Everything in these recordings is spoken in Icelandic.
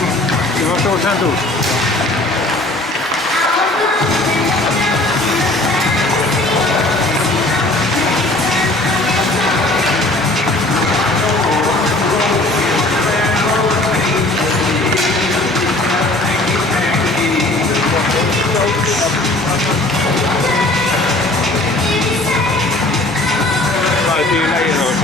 什么受参度？快去那一头去。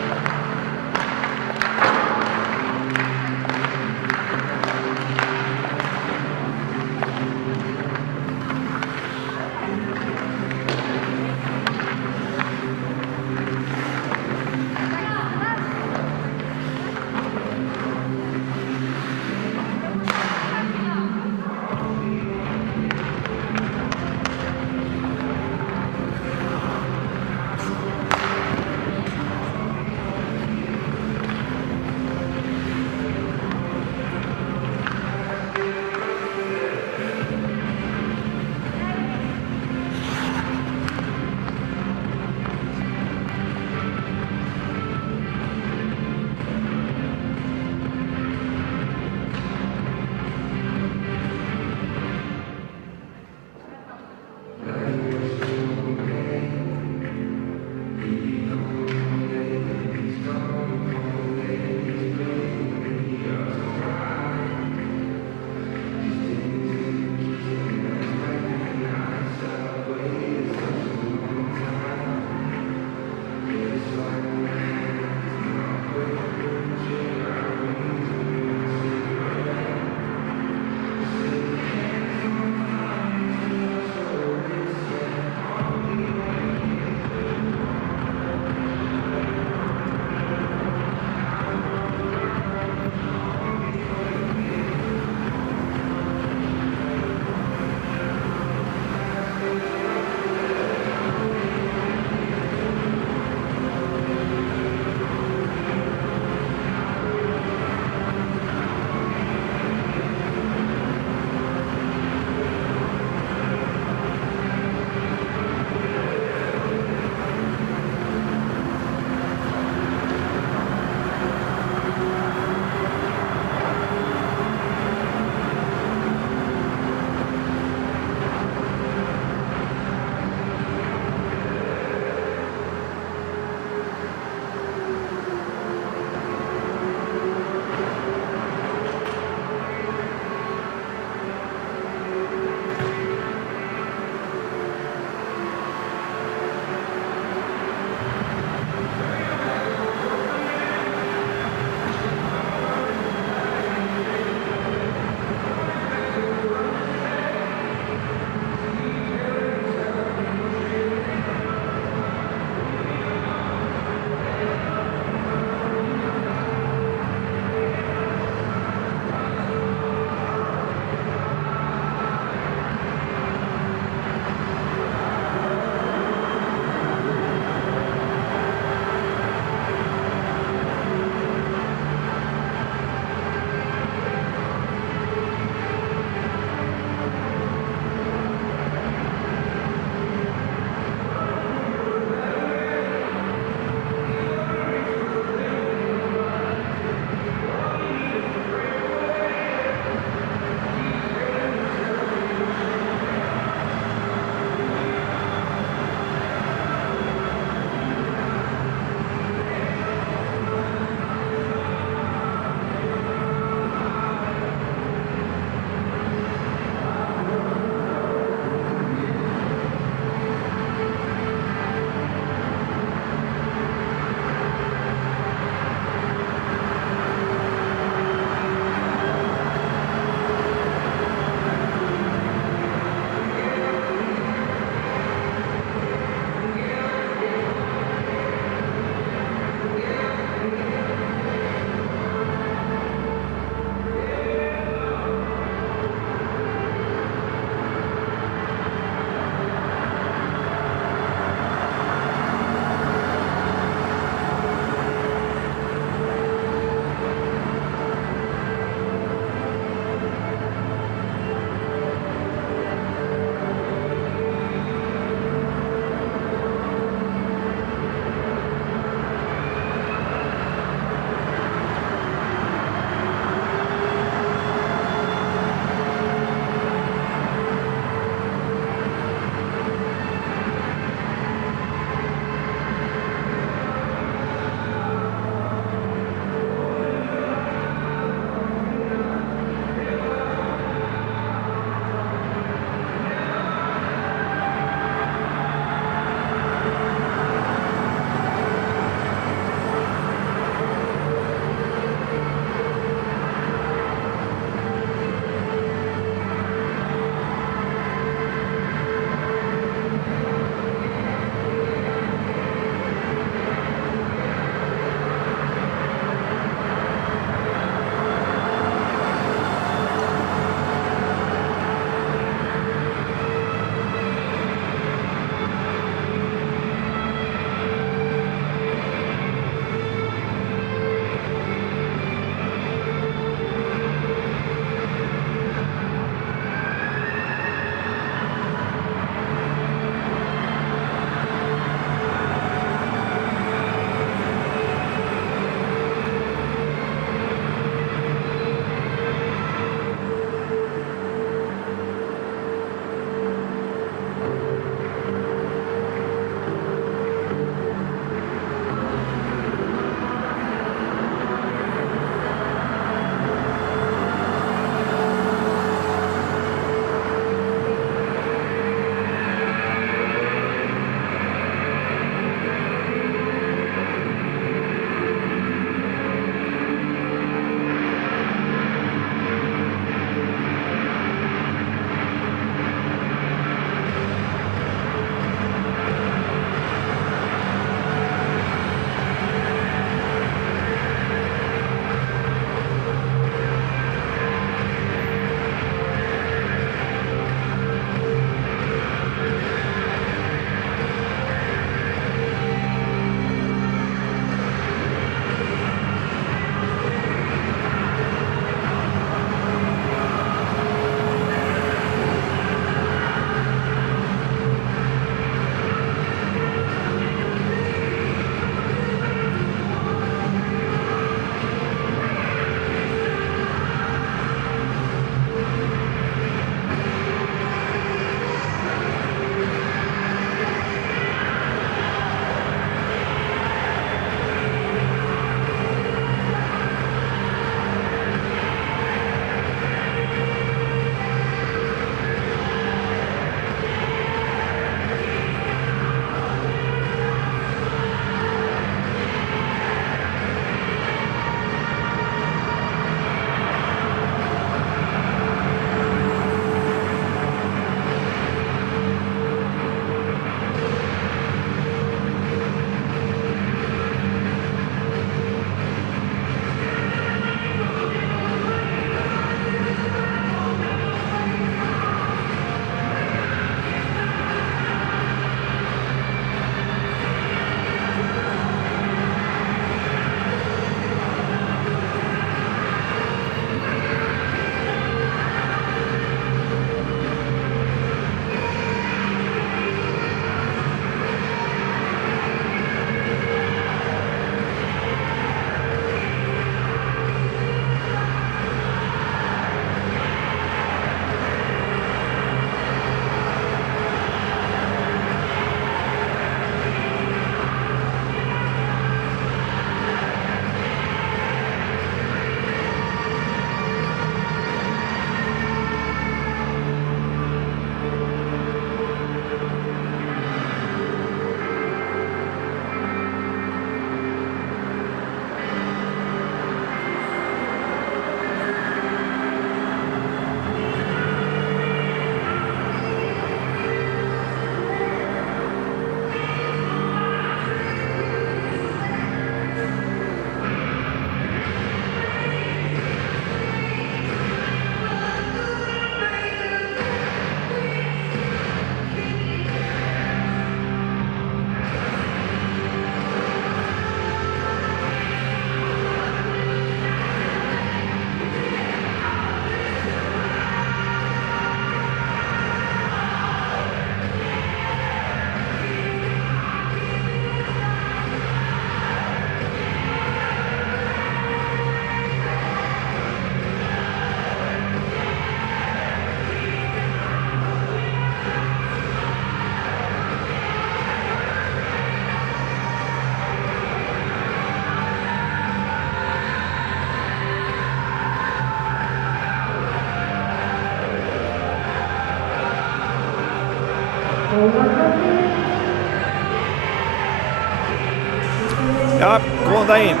Já, góðan daginn.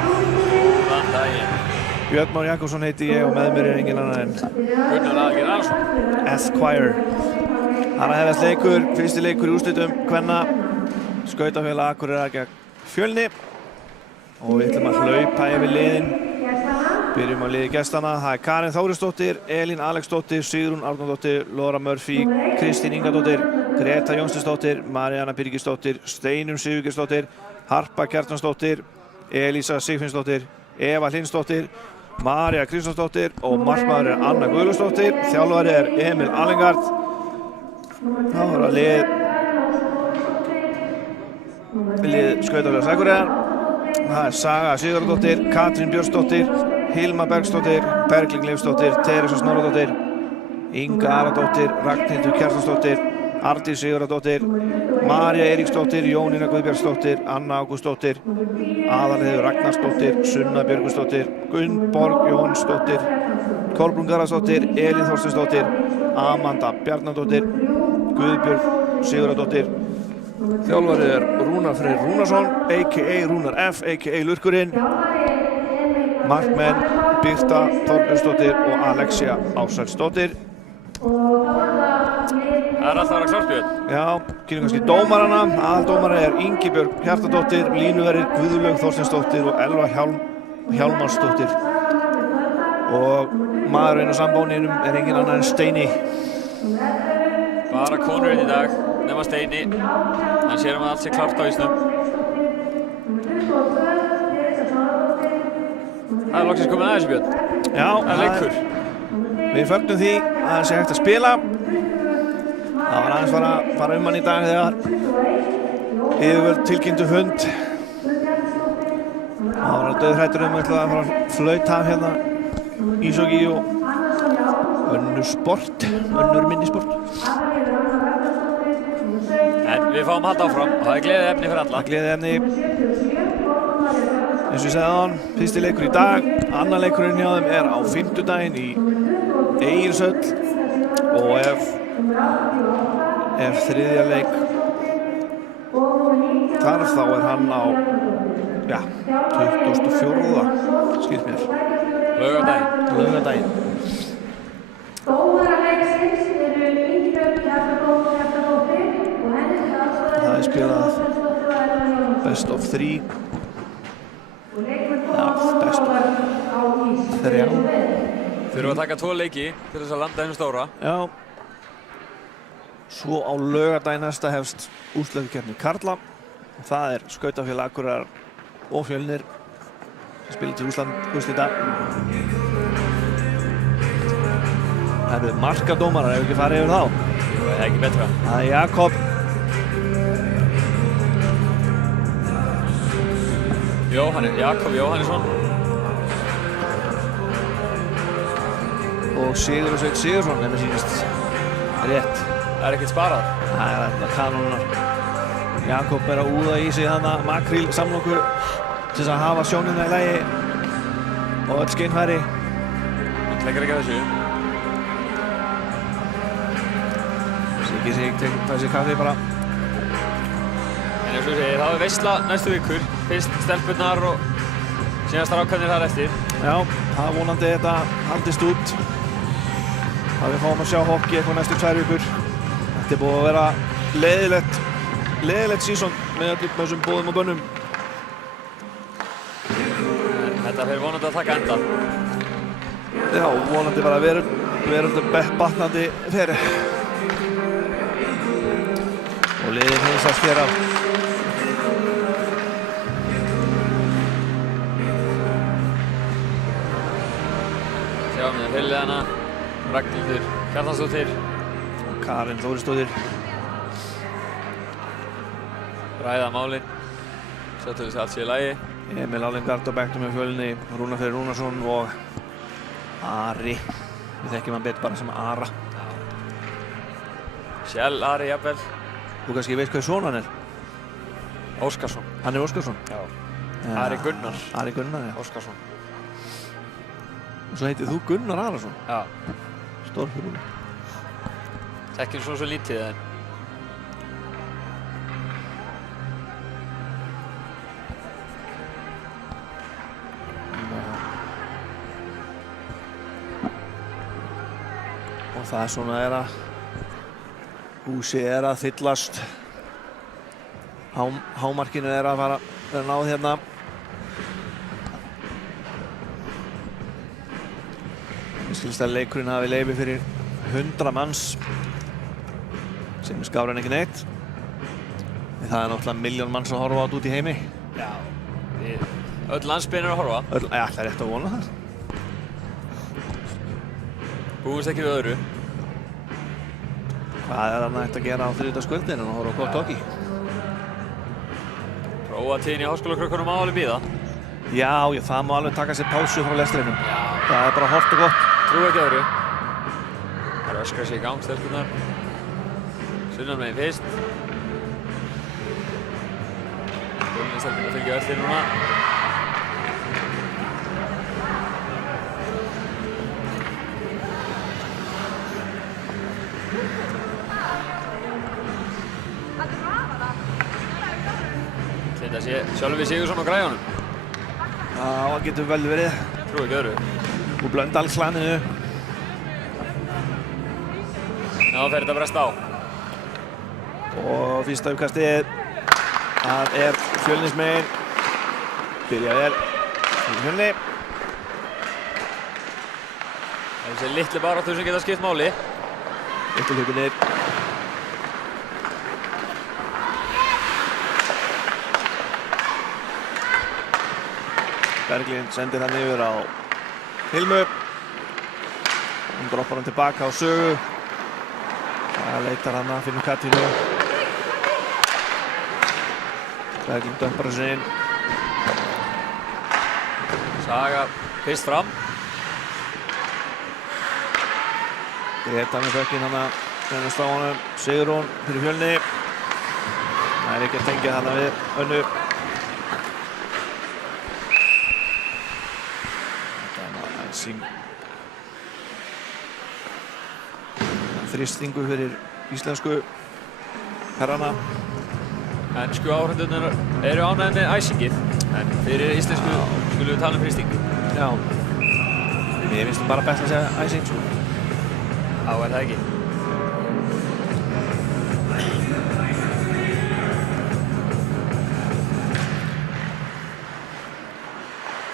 Góðan daginn. Björn Már Jakobsson heiti ég og með mér engin annar en Gunnar Aðalgeir Arason. Esquire. Það er að hefast leikur, fyrsti leikur í úrslitum kvenna. Skautafélag Akureyrar gegn Fjölni. Og við ætlum að hlaupa yfir liðin. Byrjum á liði gestana. Það er Karen Þórisdóttir, Elín Alexdóttir, Sigrún Árnadóttir, Laura Murphy, Kristín Ingadóttir, Greta Jónsdóttir, Maríanna Birgisdóttir, Steinunn Sigurgeirsdóttir, Harpa Kjartansdóttir, Elísa Sigfinnsdóttir, Eva Hlynsdóttir, María Kristjánsdóttir og markmaður er Anna Guðlaugsdóttir. Þjálfari er Emil Alengard. Það var að lið Skautafélags Akureyrar. Það er Saga Sigurðardóttir, Katrín Björnsdóttir, Hilma Bergsdóttir, Berglind Leifsdóttir, Teresa Snorradóttir, Inga Aradóttir, Ragnhildur Kjartansdóttir, Arndís Sigurðardóttir, María Eiríksdóttir, Jónína Guðbjartsdóttir, Anna Ágústsdóttir, Aðalheiður Ragnarsdóttir, Sunna Björgvinsdóttir, Gunnborg Jónsdóttir, Kolbrún Garðarsdóttir, Elín Þorsteinsdóttir, Amanda Bjarnadóttir, Guðbjörg Sigurðardóttir. Þjálfari er Rúnar Freyr Rúnarsson, a.k.a. Rúnar F, a.k.a. Lurkurinn. Markmenn Birta Þorbjörnsdóttir og Alexia Ársælsdóttir. Það er alltaf að vera klárt, Björn. Já, kynum kannski dómarana. Aðaldómari er Ingibjörg Hjartardóttir, línuverðir Guðlaug Þorsteinsdóttir og Elva Hjálmarsdóttir. Og maðurinn á sambóninum er engin annar en Steini. Bara konurinn í dag, nema Steini. Hann sér að allt sé klárt á ísnum. Það er loksins komið aðeins, Björn. Já, það er leikur. Við fögnum því að það sé hægt að spila. Það var aðeins fara hann í dag þegar yfirvöld tilkynntu fund. Það var dauðhræddur að fara að flauta af hérna íshokkí og önnur minnisport. En við fáum halda áfram og það er gleðiefni fyrir alla. Það er gleðiefni. Eins og ég segði áðan, fyrsti leikur í dag. Annar leikurinn hjá þeim er á fimmtudaginn í Egilshöll og ef þriðja leik þar þá er hann á 24. skilst mér. Laugardaginn. Það er spilað best of 3. Best of 3. Þurfum að taka 2 leiki til þess að landa einu stóra. Já. Svo á laugardaginn næsta hefst úrslitakeppni karla. Það er Skautafélag Akureyrar og Fjölnir sem spila til úrslita. Það eru markadómarar, ef ekki farið yfir þá. Það er ekki betra. Það er Jakob Jóhannesson og Sigurður Sveinn Sigurðsson, ef mér sýnist rétt. Það er ekkert sparað. Það er þetta kanónar. Jakob er að úða í sig þarna makríl samlokur til þess að hafa sjónina í lagi og öll skeinfæri. Hann sleikar ekki að þessu. Sig fær sér kaffi bara. En eins og ég segi, það er veisla næstu vikur. Fyrst stelpurnar og síðan strákarnir þar eftir. Já, það er vonandi þetta haldist út. Að við fáum að sjá hockey eitthvað næstu 2 vikur. Þetta er búið að vera leiðilegt sísón með öllum þessum boðum og bönnum. Þetta fer vonandi að taka enda. Já, vonandi bara verður batnandi fyrir. Og liðið hins að skera. Sjáum við fyrirliðana, Ragnhildur Kjartansdóttir og Karen Þórisdóttir. Ræða málin, sjá til þess að allt sé í lagi. Emil Alengard á bekknum með Fjölni, Rúnar Freyr Rúnarsson og Ari. Við þekkjum hann betur bara sem Ara. Kjell Ari jafnvel. Þú kannski veist hvað son hann er? Óskarsson. Hann er Óskarsson? Já. Ari Gunnar. Ari Gunnar, já. Óskarsson. Og svo heitir þú Gunnar Arason? Já. Stórfjörður. Þekkjum svo lítið en það er svona að húsið að fyllast. Hámarkinu að fara að náð hérna. Mér skilst að leikurinn hafi leyfi fyrir 100 manns sem skárra en ekki neitt. En það er náttúrulega 1.000.000 manns að horfa át út í heimi. Já, öll landsbyggðin að horfa. Það er rétt að vona það. Búist ekki við öðru. Hvað er hann hægt að gera á þriðjudagskvöldin en að horfa á gott hockey? Prófa tíðin í háskólakrökkunum alveg bíða. Já, það má alveg taka sér pásu frá lestrinum. Það er bara hort og gott. Trú ekki öðru. Það er öskra sig í gang, stelpunar. Sunnan meginn fyrst. Stelpunar fylgja öll inn núna. Þetta sé Sölvi Sigurðsson á græjunum. Já, það getur vel verið. Trú ekki öðru. Úr Blöndalslaninu. Já, fer þetta að bresta á. Og fyrsta uppkastið. Það er Fjölnismegin. Byrja vel. Fjölni. Þessi litlu baráttur sem geta skipt máli. Litlu hlutinir. Berglind sendir hann yfir á Hilmu. Hún droppar hann tilbaka á Sögu. Það leitar hann að finna Katrínu. Berglind dömpar þessu inn. Saga fyrst fram. Greta með bökkinn hann að reyna á honum. Sigrún fyrir Fjölni. Það er ekki að tengja hann við Önnu. Þrýstingu fyrir íslensku herrana. Ensku áhorfendurnir eru ánægðir með æsingið, en fyrir íslensku skulum við tala um þrýstingu. Já. Mér finnst það bara best að segja æsing, sko. Já, er það ekki?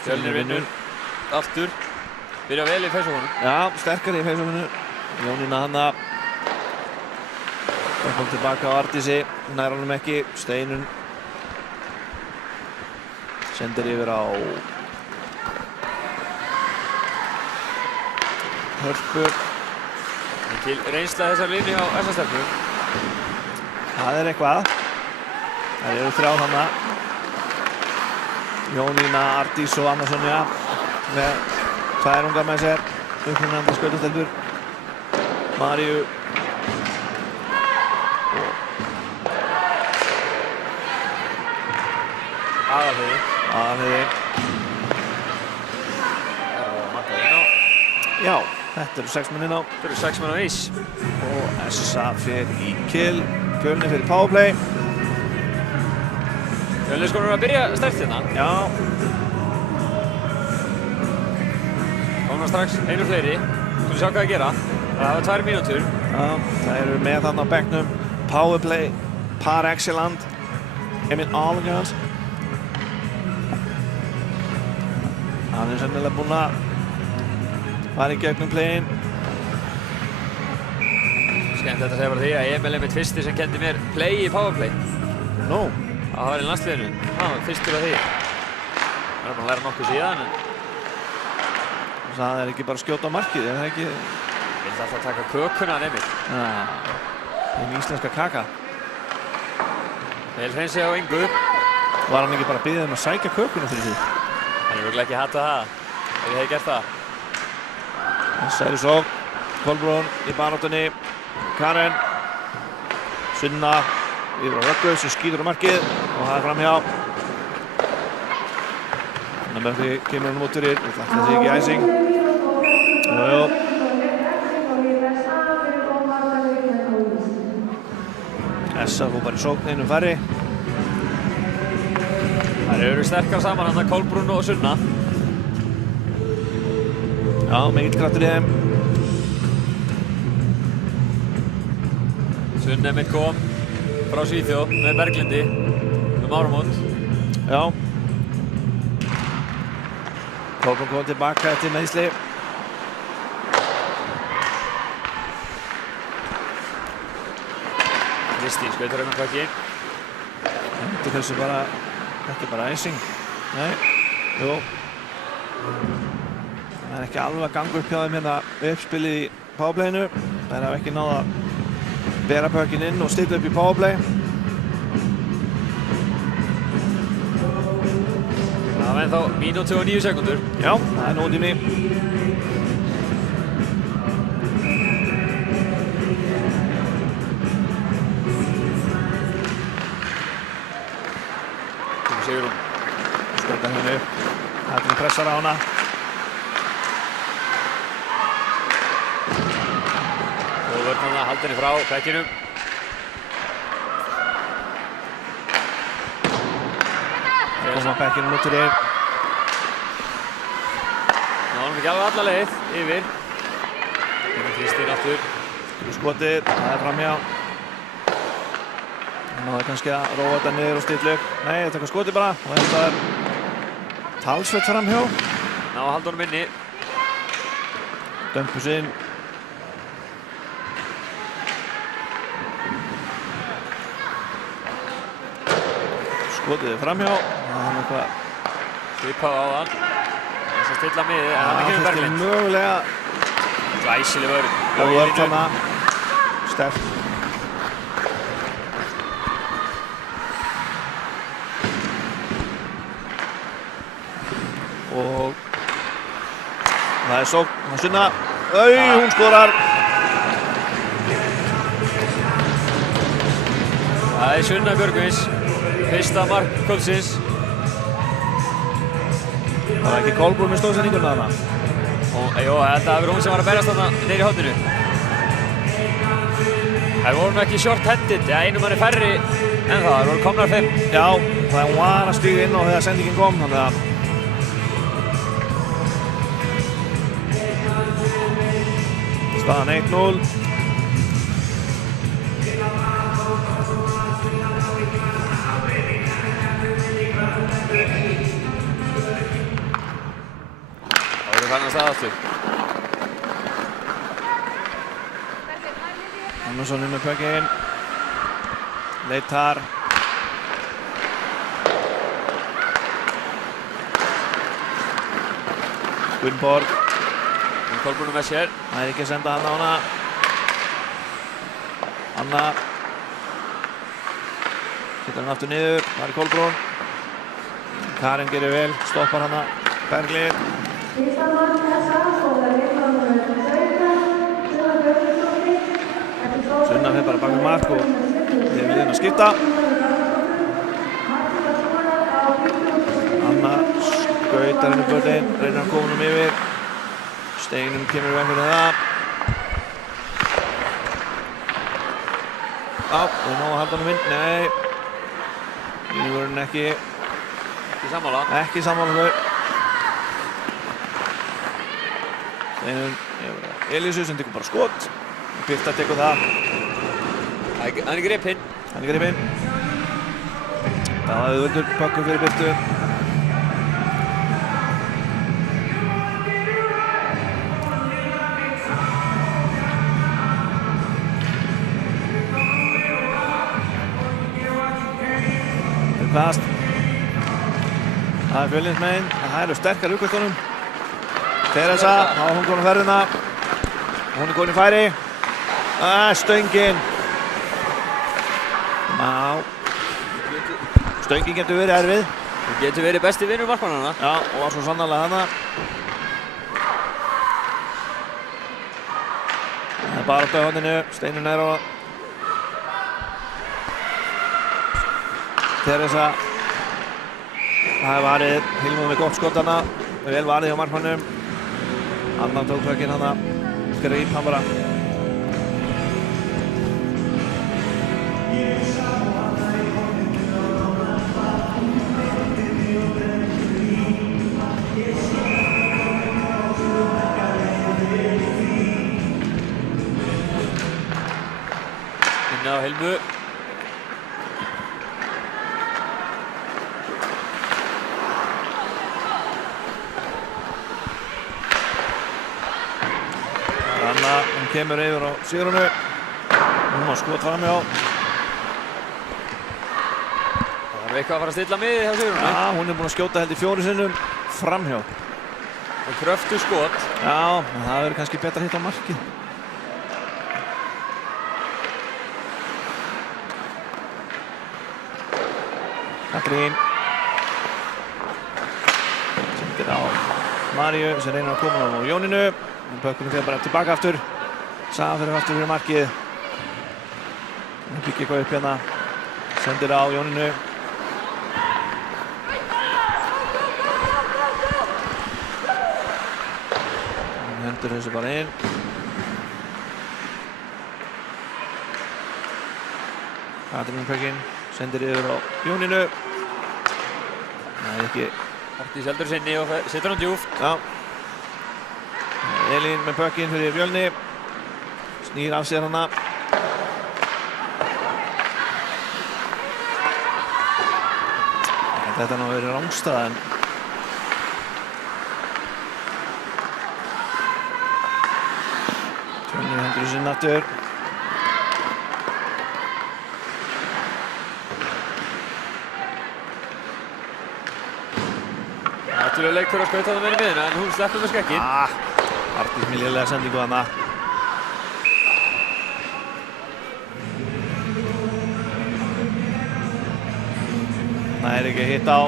Fjölnir vinnur aftur. Byrja vel í feysókunum. Já, sterkari í feysókunum. Jónína hanna. Það kom tilbaka á Ardísi. Nær honum ekki. Steinun. Sendir yfir á Hörpu. Til reynsla þessar línu á SS-stelpu. Það er eitthvað. Það eru 3 hanna. Jónína, Ardís og Anna Sonja með 2 ungar með sér. Upprennandi skautastelpur. Maríu. Aðalheiði. Aðalheiði. Það eru margar inn á. Já, þetta eru 6 menn inn á. Þetta eru 6 menn á ís. Og SA fer í kill. Fjölnir fyrir powerplay. Fjölnir sko að byrja sterkt hérna. Já. Komna strax einu fleiri. Skulum sjá hvað að gera. Það hafa 2 mínútur. Já, það eru með þarna á bekknum. Powerplay par excellent. Emil Alengans. Hann er sennilega búinn að fara í gegnum playin. Skemmt þetta að segja bara því að Emil er mitt fyrsti sem kendi mér play í powerplay. Nú. Það var í landsliðinu. Það var fyrstur af því. Það er búinn að læra nokkuð síðan. Það er ekki bara að skjóta á markið, er það ekki? Vildi alltaf taka kökuna hann Emil. Já. Einn íslenska kaka. Vel hreinsi á Ingu. Var hann ekki bara að biðja um að sækja kökuna fyrir því? Hann er örugglega ekki hattað það. Ef ég hef gert það. Særisov. Kolbrún í baráttunni. Karen. Sunna. Yfir á Röggu sem skýtur á markið. Og það er framhjá. Þannig að Murphy kemur hann út fyrir. Það ætla sig ekki æsing. Jú. SA fór bara í sókn einum færri. Það eru sterkar saman hann að Kolbrún og Sunna. Já, mikill kraftur í þeim. Sunne mitt kom frá Svíþjóð með Berglindi áramót. Já. Kolbrún kom tilbaka eftir meiðsli. Kristín skautar með pakki. Þetta er þessu bara, þetta er bara icing. Nei, jú. Það er ekki alveg að ganga upp hjá þeim hérna uppspilið í powerplayinu. Það hafa ekki náð að bera pökkinn inn og stilla upp í powerplay. Það var ennþá mínútu og 9 sekúndur. Já, það er nóg tími. Sigrún. Skjóta henni upp. Hættum pressar á hana. Og vörn hana haldi henni frá pekkinum. Koma pekkinum út úr þér. Náðum ekki alveg alla leið yfir. Kristín aftur. Skotið, það er framhjá. Náði kannski að róa þetta niður og stilla upp. Nei, þetta er skotið bara. Og þetta er talsvert framhjá. Ná að halda honum inni. Dömpus inn. Skotið er framhjá. Það er eitthvað Svipað á hann. Þess að stilla miðið, en hann ekki með Berglind. Mögulega. Glæsileg vörn. Og vörn þarna. Sterk. Og það er sókn, það er Sunna. Hún skorar. Það er Sunna Björgvins. Fyrsta mark kvöldsins. Það var ekki Kolbrún með stóðsendinguna þarna. Jú, þetta var hún sem var að berast þarna niður í horninu. Þær voru ekki short-handed, einu manni færri en það, þær voru komnar 5. Já, það var að stíga inn á þegar sendingin kom, þannig að staðan 1-0. Það voru fann að staða aftur. Andersson inn með pökkinn. Leitar. Gunnborg. Kolbrún með sér. Það er ekki að senda hann á hana. Anna. Settur hann aftur niður. Það er Kolbrún. Karin gerir vel. Stoppar hana. Berglind. Sunna fyrir bara bak við mark og þeir vilja að skipta. Anna skautar henni börnin, reynir að koma honum yfir. Steinum kemur í veg fyrir það. Já, þau ná að halda honum inn. Nei. Línuvörðin ekki. Ekki sammála. Ekki sammála þau. Steinum, Elísu sem tekur bara skot. Birta tekur það. Hann er gripinn. Hann er gripinn. Það var auðvöldur pakku fyrir Birtu. Það er kast. Það er Fjölnismenn. Það eru sterkar uppkvæstunum. Teresa, þá er hún komin ferðina. Hún er komin í færi. Stöngin. Já. Stöngin getur verið erfið. Hún getur verið besti vinur markmannanna. Já, og var svo sannarlega þarna. Það er bara á döðhóndinu. Steinun er á. Teresa. Það er varið. Hilma með gott skot hana. Vel varið hjá markmannum. Anna tók högginn hana. Grip hann bara. Hilmu. Anna, hún kemur yfir á Sigrúnu. Hún á skot framhjá. Það er eitthvað að fara að stilla miðið hjá Sigrúnu. Já, hún er búin að skjóta held í 4 sinnum framhjá. Og kröftu skot. Já, það verður kannski betra að hitta á markið. Katrín. Sendir á Maríu sem reynir að koma á Jónínu. Pökkunum fyrir bara tilbaka aftur. Saga fyrir aftur fyrir markið. Hún byggir eitthvað upp hérna. Sendir á Jónínu. Hún hendur þessu bara inn. Katrín Pökkin sendir yfir á Jónínu. Nei, ekki. Artís heldur sinni og setur hann djúpt. Já. Elín með Pökkin fyrir Fjölni. Snýr af sér hana. Þetta nú verið rangstæða en Fjölni hendur sinn aftur. Náttúrulega leikur að skauta það með í miðuna en hún sleppur með skekkin. Artís með lélega sendingu hana. Það er ekki að hitta á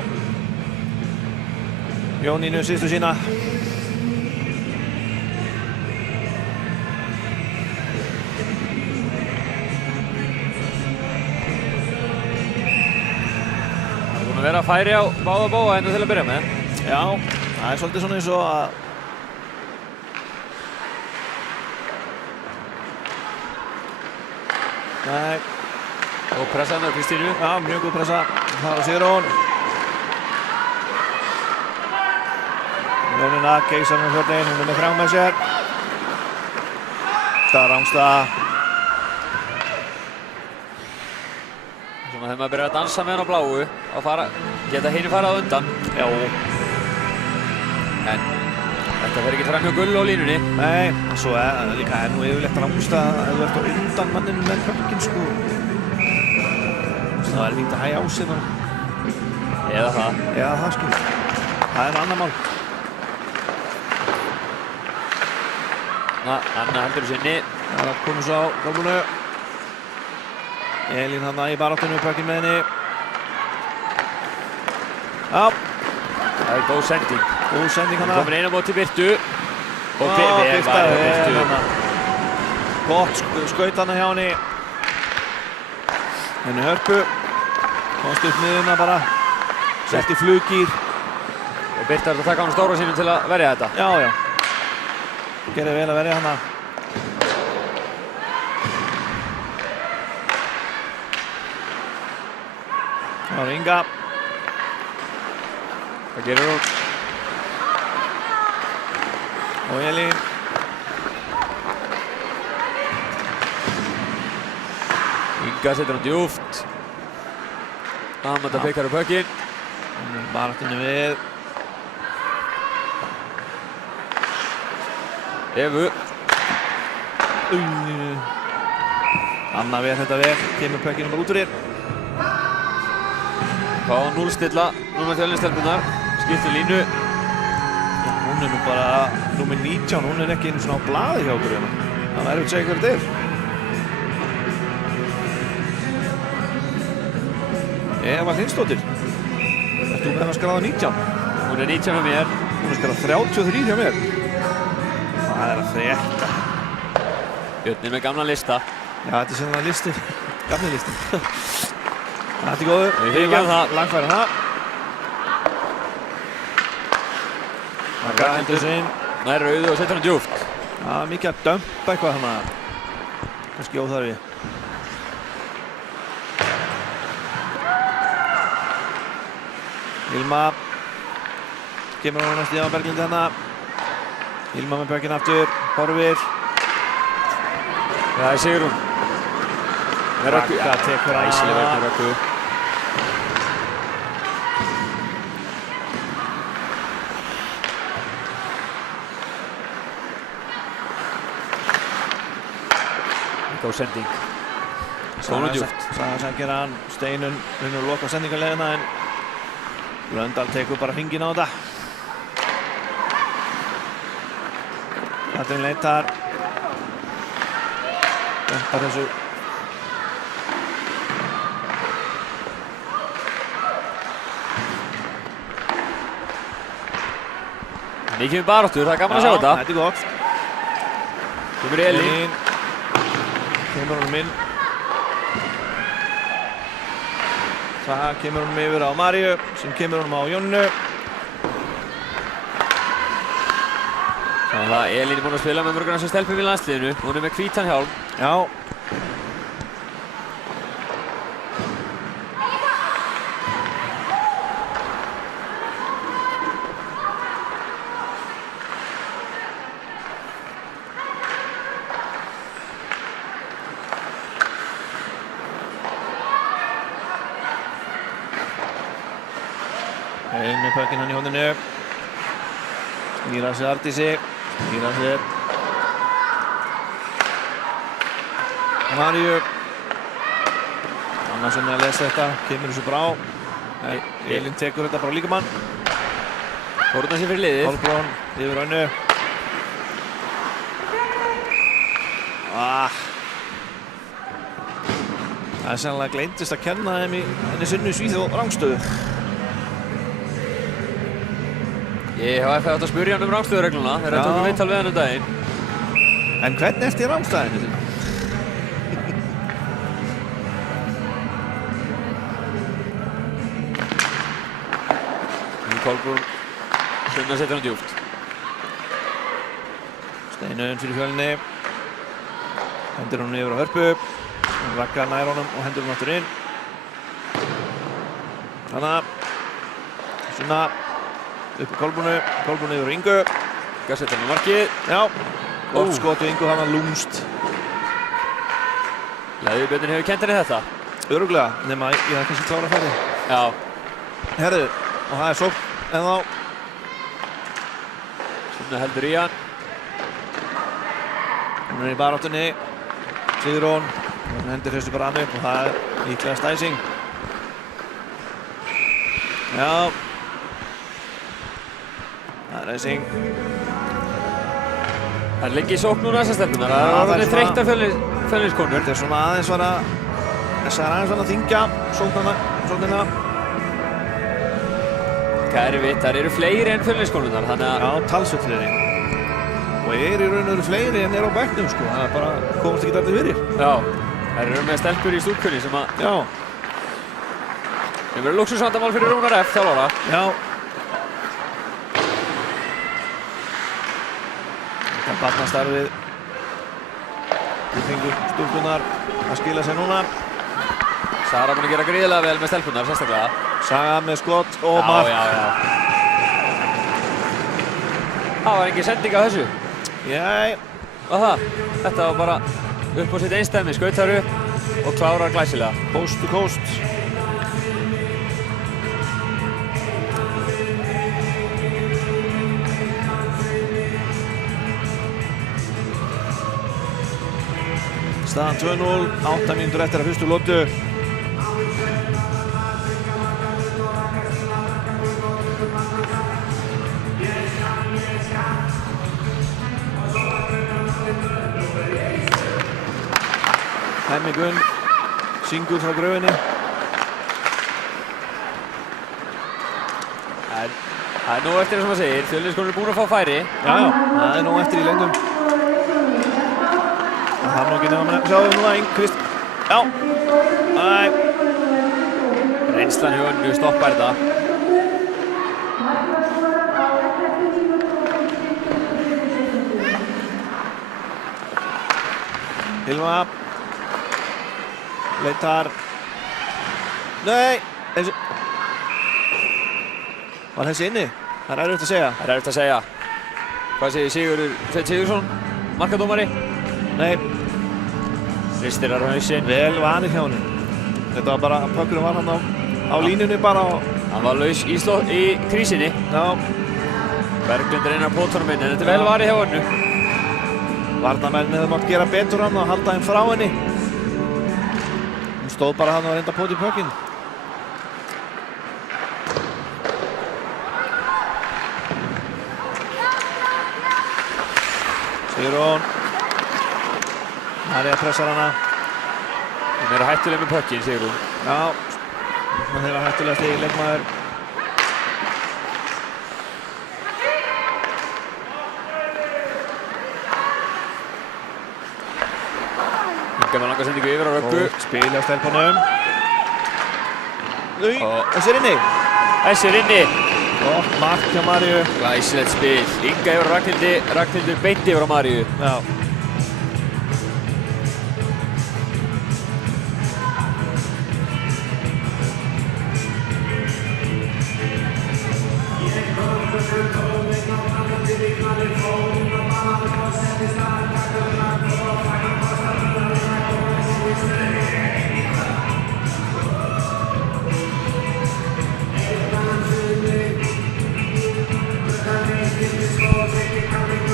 Jónínu sístu sína. Það er búin að vera að færi á báða bóa hérna til að byrja með. Já, það er svolítið svona eins og að Nei. Og pressaðan á Kristínu. Já, mjög góð pressa. Það á Sigrún. Jónína keisar með fjörnin, hún er með 3 með sér. Það er rangstæða. Svona þegar maður byrjar að dansa með hann á bláu og geta hinn farað á undan. Já. En þetta fer ekki fram hjá Gull á línunni. Nei, en svo er líka nú yfirleitt rangstæða ef þú ert á undan manninu með Pökkin sko. Það er fínt að hægja á sig bara. Eða það. Eða það sko. Það er annar mál. Anna heldur sinni. Það er komið svo á gólfinu. Elín hann í baráttunni, Pökkin með henni. Já. Það er góð sending. Góð sending hann. Komin einu móti Birtu. Og Birta var Birtu. Gott skaut hann hjá henni. Henni Hörpu. Komst upp miðuna bara. Sett í fluggýr. Og Birta er að taka hann stóra sínum til að verja þetta. Já, já. Gerði vel að verja hana. Það var Inga. Hvað gerir hún? Og Elín. Inga setur hann djúpt. Amanda pekar upp Pökkin. Baráttunni við. Evu. Anna ver þetta vel. Kemur Pökkin bara út úr hér. Fá 0 stilla. Númer Fjölnistelpunar. Skiptir línu. Já, hún er nú bara númer 19. Hún er ekki einu svona á blaði hjá okkur hérna. Það er erfitt að segja hver þetta er. Eva Hlinsdóttir. Ert þú með hennar skráða 19? Hún er 19 með mér. Hún er skráða 33 hjá mér. Það er að frétta. Björn með gamla lista. Já, þetta er svona listi. Gamli listi. Þetta er góður. Við fylgjum það. Langfæri hana. Magga hendur sig inn. Nær rauðu og setur hann djúpt. Já, mikið að dömpa eitthvað hana. Kannski óþarfi. Hilma. Kemur á næst í á Berglindi hana. Hilma með Pökkin aftur. Horfir. Það er Sigrún. Ragga tekur hana. Æsileg vörn með Raggu. Góð sending. Stónu djúpt. Saga sem gera hann Steinun vinnur loka sendingarlegina en Blöndal tekur bara hringinn á þetta. Katrín leitar. Dempar þessu. Mikið með baráttur, það er gaman að sjá þetta. Þetta er gott. Kemur Elín. Kemur honum inn. Saga kemur honum yfir á Maríu sem kemur honum á Jónnu. Þannig að Elín er búinn að spila með mörgurna sem stelpum í landsliðinu. Hún er með hvítan hjálm. Já. Einn með pökkinn hann í hóndinu. Snýra sig Arndísi. Snýra sig Maríu. Annarsson er að lesa þetta. Kemur þessu brá. Nei, Elín tekur þetta bara líkamann. Fórnar sér fyrir liðið. Kolbrún yfir Önnu. Það er sannlega gleymdist að kenna þeim í henni Sunnu Svíþjóð rangstöðu. Ég hef átt að spyrja hann rangstöðuregluna þegar það tókum viðtal við hann daginn. En hvernig ertu í rangstæðinu? Kolbrún Sunna setur hann djúpt. Steinun fyrir Fjölni. Hendur hún yfir á Hörpu. Ragga nær honum og hendur hún aftur inn. Hanna. Sunna. Upp í Kolbrúnu. Kolbrúnu yfir á Ingu. Gaf setur hann á markið. Já. Gott skot og Ingu hana lúmst. Leðurbjörnin hefur kennt henni þetta. Örugglega, nema ég hef kannski klára færi. Já. Herðu, og það er sókn ennþá. Sunna heldur í hann. Hún er í baráttunni. Sigrún. Hún hendur þessu bara hann upp og það er líklega stæsing. Já. Það er stæsing. Það er lengi í sókn núna þessar stelpunar. Það er orðinni þreyttar Fjölniskonur. Þetta er svona aðeins að þyngja sóknina. Það er erfitt, þar eru fleiri en Fjölniskonurnar, þannig að... Já, talsveit fleiri. Og er í raun og veru fleiri en er á bekknum, sko. Það er bara komast ekki allir fyrir. Já, þær eru með stelpur í stúkunni sem að... Já. Það verður lúxusvandamál fyrir Rúnar F. þjálfara. Já. Þetta er barnastarfið. Við fengum stúlkunar að skila sér núna. Sara búin að gera gríðilega vel með stelpunar, sérstaklega. Saga með skott og mark. Já. Það var engin sending af þessu. Jæ. Og það, þetta var bara upp á sitt einstæmi, skautar upp og klárar glæsilega. Coast to coast. Staðan 2-0, 8 mínútur eftir að fyrstu lotu. Hemmi Gunn syngur frá gröfinni. Það er nóg eftir sem maður segir, Fjölniskonur er búin að fá færi. Já, það er nóg eftir í lengdum. Það er nú ekki nefn að sjáum núna Krist. Já. Reynslan hjá Önnu stoppar þetta. Hilma. Leitar. Nei. Þessi. Var þessi inni? Það er erfitt að segja. Það er erfitt að segja. Hvað segir Sigurður Sveinn Sigurðsson, markadómari? Nei. Hristir á hausinn. Vel vanið hjá honum. Þetta var bara, pökkurinn var hann á línunni bara og... Hann var laus í krísinni. Já. Berglind reynar að póta honum inn, en þetta er vel varið hjá hennu. Varnarmenn hefði mátt gera betur hann og halda þeim frá henni. Hún stóð bara hann og reynda að póta í pökkinn. Sigrún. María pressar hana. Hún er hættuleg með pökkinn, Sigrún. Já, hún er hættulegasti leikmaður. Inga með langa sendingu yfir á Röggu. Spila á stelpunum. Þessi er inni. Þessi er inni. Gott mark hjá Maríu. Glæsilegt spil. Inga yfir á Ragnhildur beint yfir á Maríu. Já.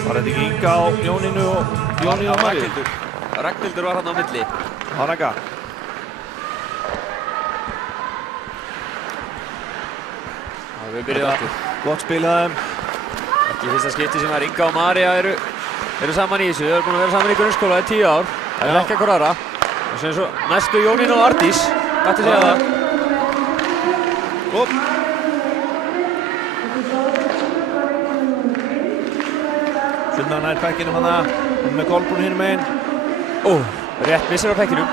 Var þetta ekki Inga á Jónínu og Maríu? Ragnhildur var hann á milli. Ragga. Það við byrjuð aftur. Gott spilaðum. Ekki fyrsta skipti sem að Inga og María eru saman í þessu. Þau eru búin að vera saman í grunnskóla í 10 ár. Það er ekki hver aðra. Og sem svo næstu Jónínu og Ardís. Gæti segja það. Upp. Sunna nær pekkinum hana. Hún með Kolbrún hinum megin. Rétt missir á pekkinum.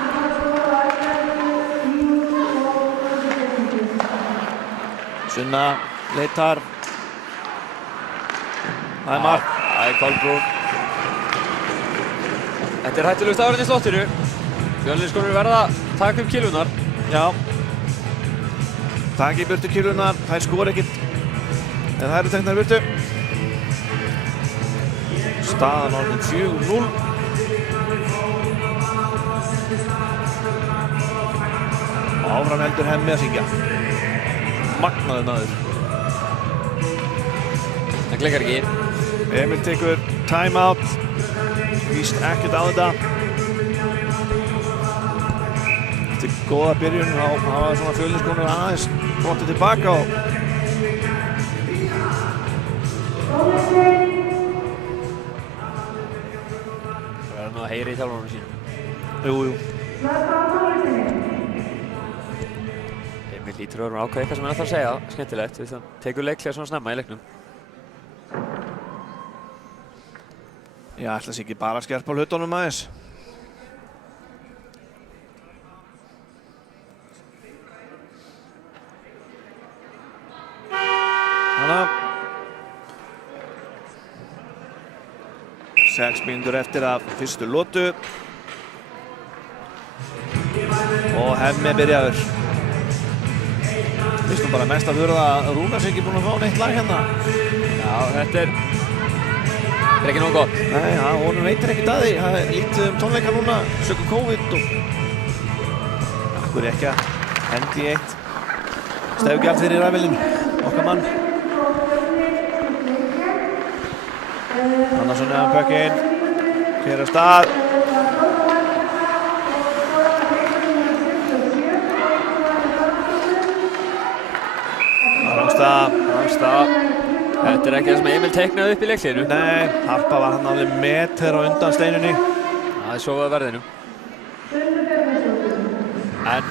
Sunna leitar. Það er mark. Það er Kolbrún. Þetta er hættulegur stafurinn í slottinu. Fjölniskonur verða að taka upp kilunar. Já. Taka í burtu kilunar. Þær skora ekkert. En það eru teknar í burtu. Staðan orðin 4-0. Áfram heldur Hemmi að syngja. Magnaður maður. Það klikkar ekki. Emil tekur time-out. Víst ekkert á þetta. Eftir góða byrjun þá hafa svona Fjölniskonur aðeins brottið tilbaka og að heyra í þjálfarunum sínum. Jú. Emil lítur að vera ákveð eitthvað sem hann ætlar að segja. Skemmtilegt, við það tekur leiklega svona snemma í leiknum. Já, ætla sér ekki bara að skerpa á hlutunum aðeins. Hanna. 6 mínútur eftir af fyrstu lotu. Og Hemmi byrjaður. Fyrst nú bara mest að hurða að Rúnars ekki búinn að fá neitt lag hérna. Já, þetta er ekki nógu gott. Nei, honum veitir ekkert að því. Það er lítið tónleika núna, sökum COVID og... Akkur ekki að hendi í eitt. Stefgjald fyrir ræfilinn, okkar mann. Annarsson neðan pökkinn. Keyrir af stað. Rangstað. Þetta er ekki það sem Emil teiknaði upp í leiklinu. Nei, Harpa var hann alveg meter á undan steinunni. Það er sofað verðinu. En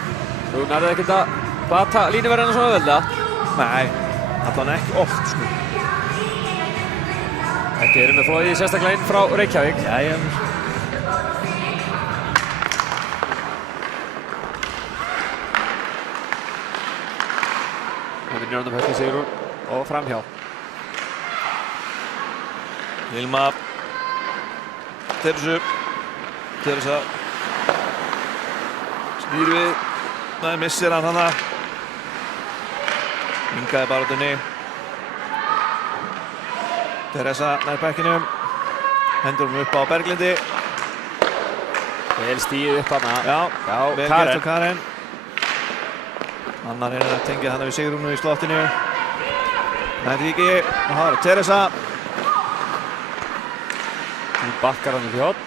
þú nærði ekkert að bata línuverðina svona auðvelda. Nei, allan ekki oft sko. Þetta eru með flóðið sérstaklega inn frá Reykjavík. Jæja. Það vinnur hann höfði Sigrún og framhjá. Hilma. Teresa. Snýr við. Nei, missir hann hana. Inga í baráttunni. Teresa nær bekkinum. Hendur hún upp á Berglindi. Vel stíð upp hana. Já, vel gert á Karen. Annar að tengja hana við Sigrúnu í slottinu. Nær því ekki, og það er Teresa. Hún bakkar hann upp í horn.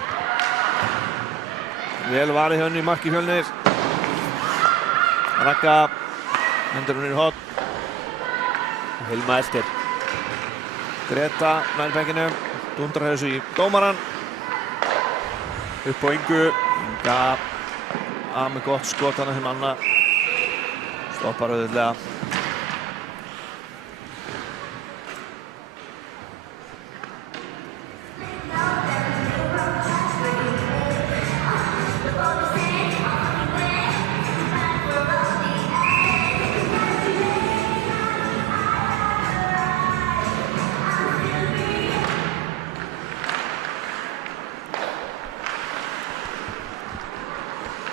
Vel varið hjá henni í marki Fjölnir. Ragga hendur hún í horn. Hilma eftir. Greta nær bekkinu. Dundrar þessu í dómaran. Upp á Ingu. Inga að með gott skot hana sem Anna stoppar auðvitað.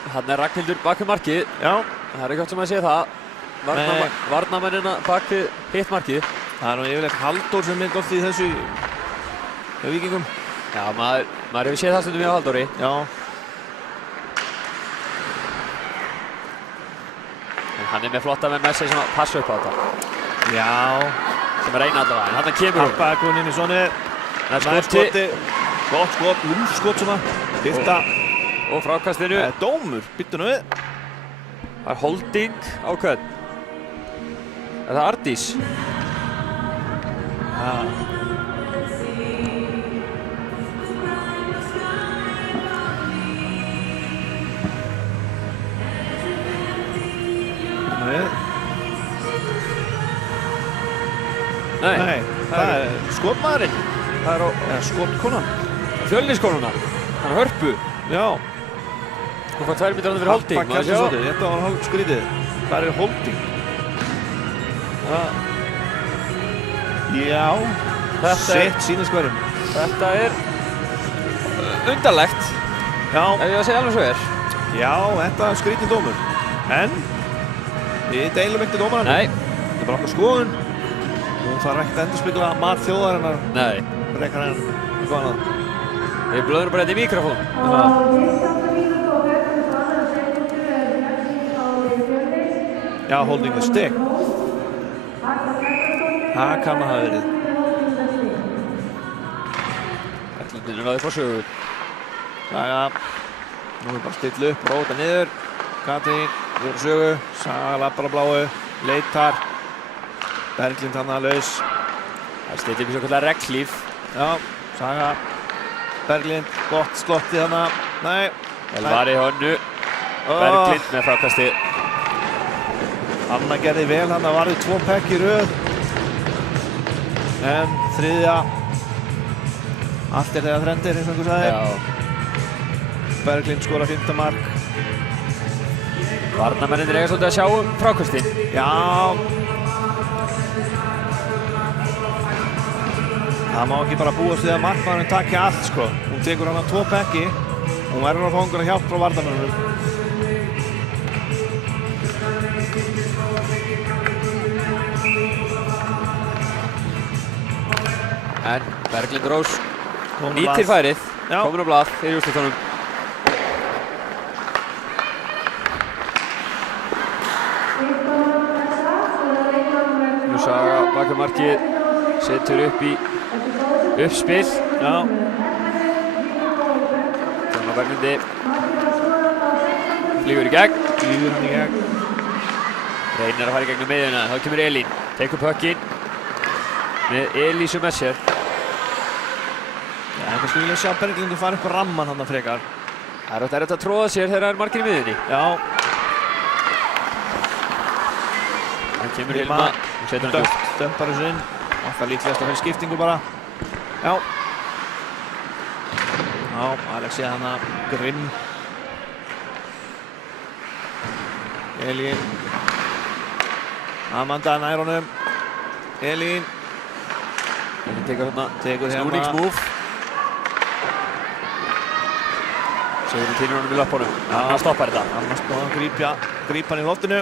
Hann Ragnhildur bak við markið. Já. Það er ekki oft sem að sé það. Varnarmennina bak við hitt markið. Það er nú yfirleitt Halldór sem er gott í þessu hjá Víkingum. Já, maður hefur séð það stundum hjá Halldóri. Já. En hann er með flotta menn með sig sem að passa upp á þetta. Já. Sem er eina allavega, en hann kemur hún. Harpa er komin inn í svonið. Nær skoti. Gott skot, skot svona. Birta. Og frákastinu. Það er dómur, byttu nú við. Það er holding á hvern? Er það Ardís? Nei, það er skotmaðurinn. Það er skotkonan. Fjölniskonuna. Hann er Hörpu. Já. Hún fær 2 mínútur fyrir holding. Þetta var hálf skrítið. Það er holding. Já. Sitt sýniskverjum. Þetta er undarlegt. Já. Ef ég að segja alveg svo er. Já, þetta er skrítið dómur. En við deilum ekkert dómarann. Nei. Þetta er bara okkar skoðun. Hún þarf ekkert að endurspegla mat þjóðarinnar. Nei. Frekar en eitthvað annað. Við blöðum bara þetta í mikrofón. Já, holding the stick. Það kann að hafa verið. Berglindin er náðið frá sögu. Saga. Nú er bara stilla upp, róta niður. Katrín, við erum sögu. Saga lappar á bláu. Leitar. Berglind hann að laus. Það stilla upp í svo kallar reglíf. Já, Saga. Berglind, gott slottið hana. Nei. Vel var í honnu. Berglind með frákasti. Anna gerði vel, hann varði 2 pekk í röð. En þriðja. Allt er þegar þrendir, eins og einhver sagði. Já. Berglind skorar 5. mark. Varnarmennir eiga svolítið að sjá frákastin. Já. Það má ekki bara búast við að markmaðurinn taki allt, sko. Hún tekur hana 2 pekki. Hún verður að fá einhverja hjálp frá varnarmennunum. En Berglind Rós nýtir færið, komin á blað fyrir úrslitunum. Nú Saga bak við markið, setur upp í uppspil. Já. Þannig að Berglindi flýgur í gegn. Flýgur hann í gegn. Reynir að fara í gegnum miðjuna, þá kemur Elín. Tekur pökkinn með Elísu með sér. Já, kannski vilja sjá Berglindu fara upp á ramman hann að frekar. Það er erfitt að tróða sér þegar það er margir í miðjunni. Já. Það kemur Hilma, hún setur hann upp. Dömpar þessu inn. Alltaf líklegast að fara í skiptingu bara. Já. Já, Alexia hana, grimm. Elín. Amanda nær honum. Elín. Elín tekur hérna snúningsmúf. Sigurinn týnir honum í löppunum. Anna stoppar þetta. Anna stoppar grípa hann í loftinu.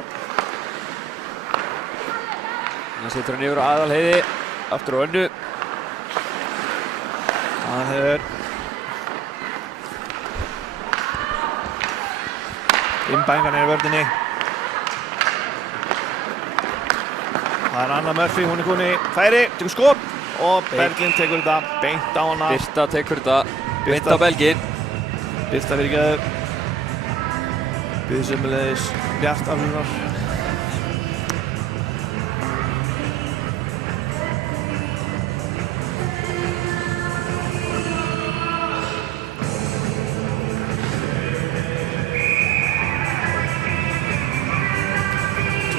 Þannig setur hann yfir á Aðalheiði. Aftur á Önnu. Aðalheiður. Innbængarnir í vörðinni. Það Anna Murphy, hún kunni færi, tekur skot og Berglind tekur þetta beint á hana. Birta tekur þetta beint á belginn. Birta fyrirgefðu. Býður sömuleiðis Bjart afsökunar.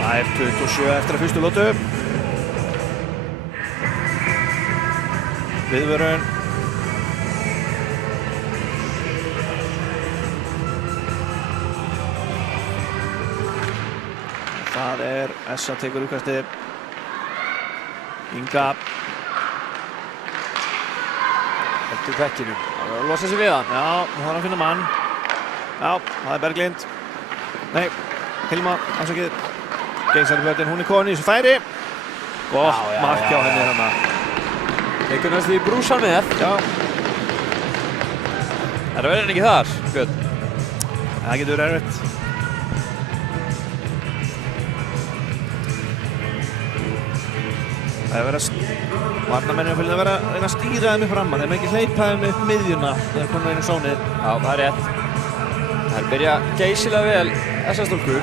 Það 27 eftir að fyrstu lotu. Viðvörun. Það Essa tekur uppkastið. Inga. Heldur bekkinu. Það losa sig við hann. Já, hún þarf að finna mann. Já, það Berglind. Nei, Hilma, afsakið. Geisarflötin, hún komin í þessu færi. Gott mark hjá henni þarna. Tekur næst í brúsan með. Já. Það verður hann ekki þar, Björn. Það getur verið erfitt. Það verður að varnarmenn að reyna að stýra þeim upp fram að þeim ekki hleypa þeim upp miðjuna þegar þeir koma inn í sónið. Já, það rétt. Það byrja geysilega vel þessar stúlkur.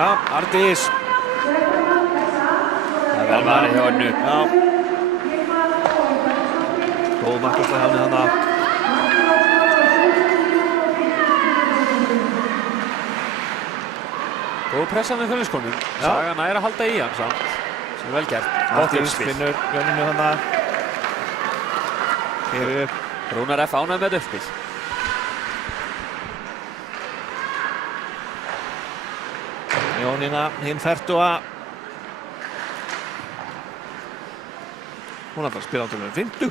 Já, Ardís. Það vel varið hjá hennu. Já. Góð markvarsla hjá henni þarna. Góð pressa með Fjölniskonum. Saga nær að halda í hann samt. Sem er vel gert. Ardís finnur Jónínu þarna. Keyrir upp. Rúnar F. ánægð með þetta uppspil. Jónína, hinn fertuga. Hún ætlar að spila á tölunum 50.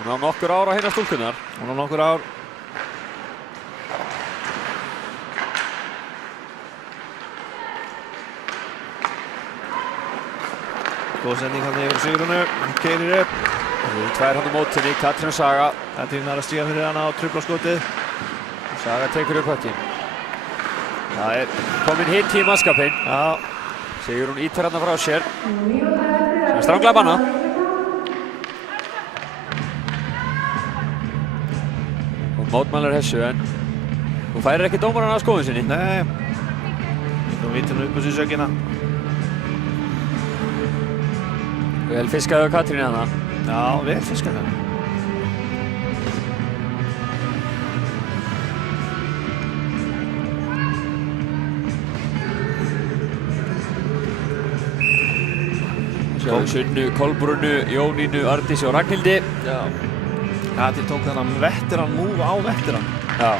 Hún á nokkur ár á hérna stúlkunar. Hún á nokkur ár. Góð sending hann yfir Sigrúnu. Hún keyrir upp. Tvær hann á mótinni, Katrín og Saga. Katrín er að stíga fyrir hana á truflaskotið. Saga tekur upp höggin. Það komin hitt í mannskapinn. Já. Sigrún ítar hérna frá sér. Sem er stranglega banna. Hún mótmælar þessu en hún færir ekki dómarann að skoðun sinni. Nei. Þú vítir nú upp á sér sökina. Vel fiskaði á Katrín hérna. Já, vel fiskaði það. Sjáum Sunnu, Kolbrúnu, Jónínu, Ardísi og Ragnhildi. Já. Katrín tók þennan veteran múf á veteran. Já.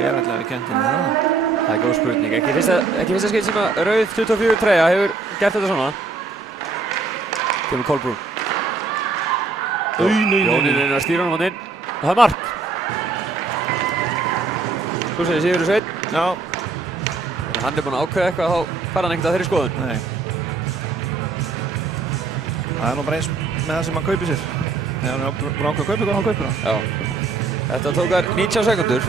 Ég er alltaf við kentinni það. Það er góð spurning. Ekki fyrsta skeitt sem að rauð 24 treyja hefur gert þetta svona. Kemur Kolbrún. Jónínu reynir að stýra honum hann inn. Og það er mark. Svo segir Sigurður Sveinn. Já. Ef hann er búinn að ákveða eitthvað þá fara hann ekkert að þeirri skoðun. Nei. Það er nú bara eins með það sem hann kaupir sér. Þegar hann er búinn að ákveða að kaupa eitthvað, hann kaupir það. Já. Þetta tók þær 19 sekundur.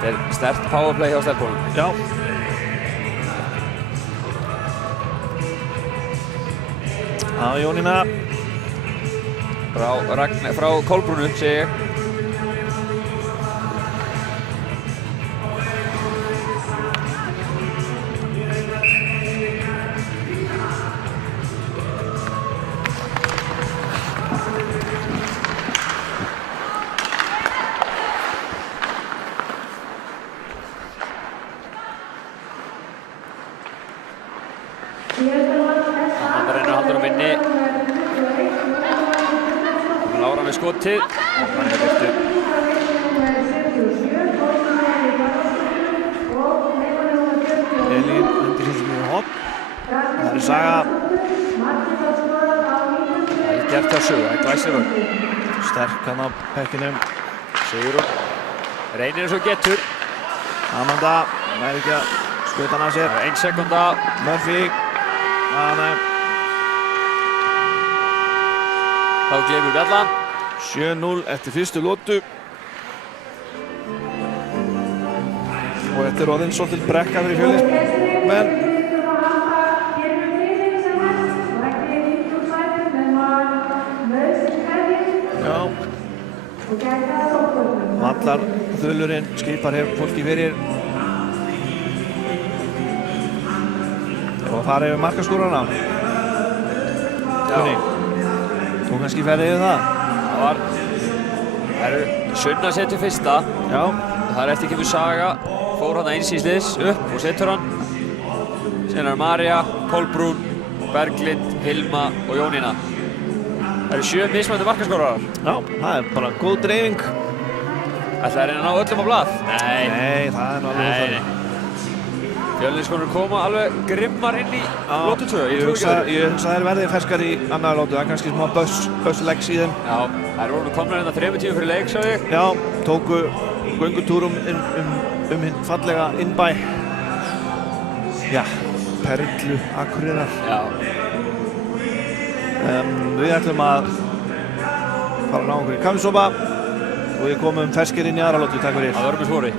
Þetta er sterkt powerplay hjá stelpunum. Já. Það er Jónína. Frá Kolbrúnu, segi ég. Amanda reynir að halda honum inni. Lára með skotið. Hann er byrkt upp. Elín undir síðan mjög hopp. Það er Saga. Það er gert hjá Sögu, það er glæsir vörn. sterk hann á bekkinum. Sigrún reynir eins og getur. Amanda, nær ekki að skauta hann að sér. 1 sekúnda. Murphy, Þá gleymur bjallan. 7-0 eftir fyrstu lotu. Og þetta er orðinn svolítil brekka fyrir Fjölnismenn. Já. Vallar þulurinn skipar hér fólki fyrir. Og fara yfir markaskórana. Gunni, þú kannski ferði yfir það? Það eru Sunna setur fyrsta. Já. Þar eftir kemur Saga. Fór hann einsýsliðs upp og setur hann. Síðan María, Kolbrún, Berglind, Hilma og Jónína. Það eru 7 mismunandi markaskórarar. Já, það er bara góð dreifing. Ætlaði að reyna að ná öllum á blað? Nei, það er nú alveg nei. Fjölniskonur koma alveg grimmar inn í lotu 2. Ég hugsa þær verði ferskar í annar lotu. Það er kannski smá busslegs í þeim. Já, þær voru komnar hérna 3 tímum fyrir leik, sá ég. Já, tóku göngutúrum hinn fallega innbæ. Já, Perlu Akureyrar. Já. Við ætlum að fara að ná okkur í kaffisopa og við komum ferskir inn í aðra lotu. Takk fyrir. Það verður með svori.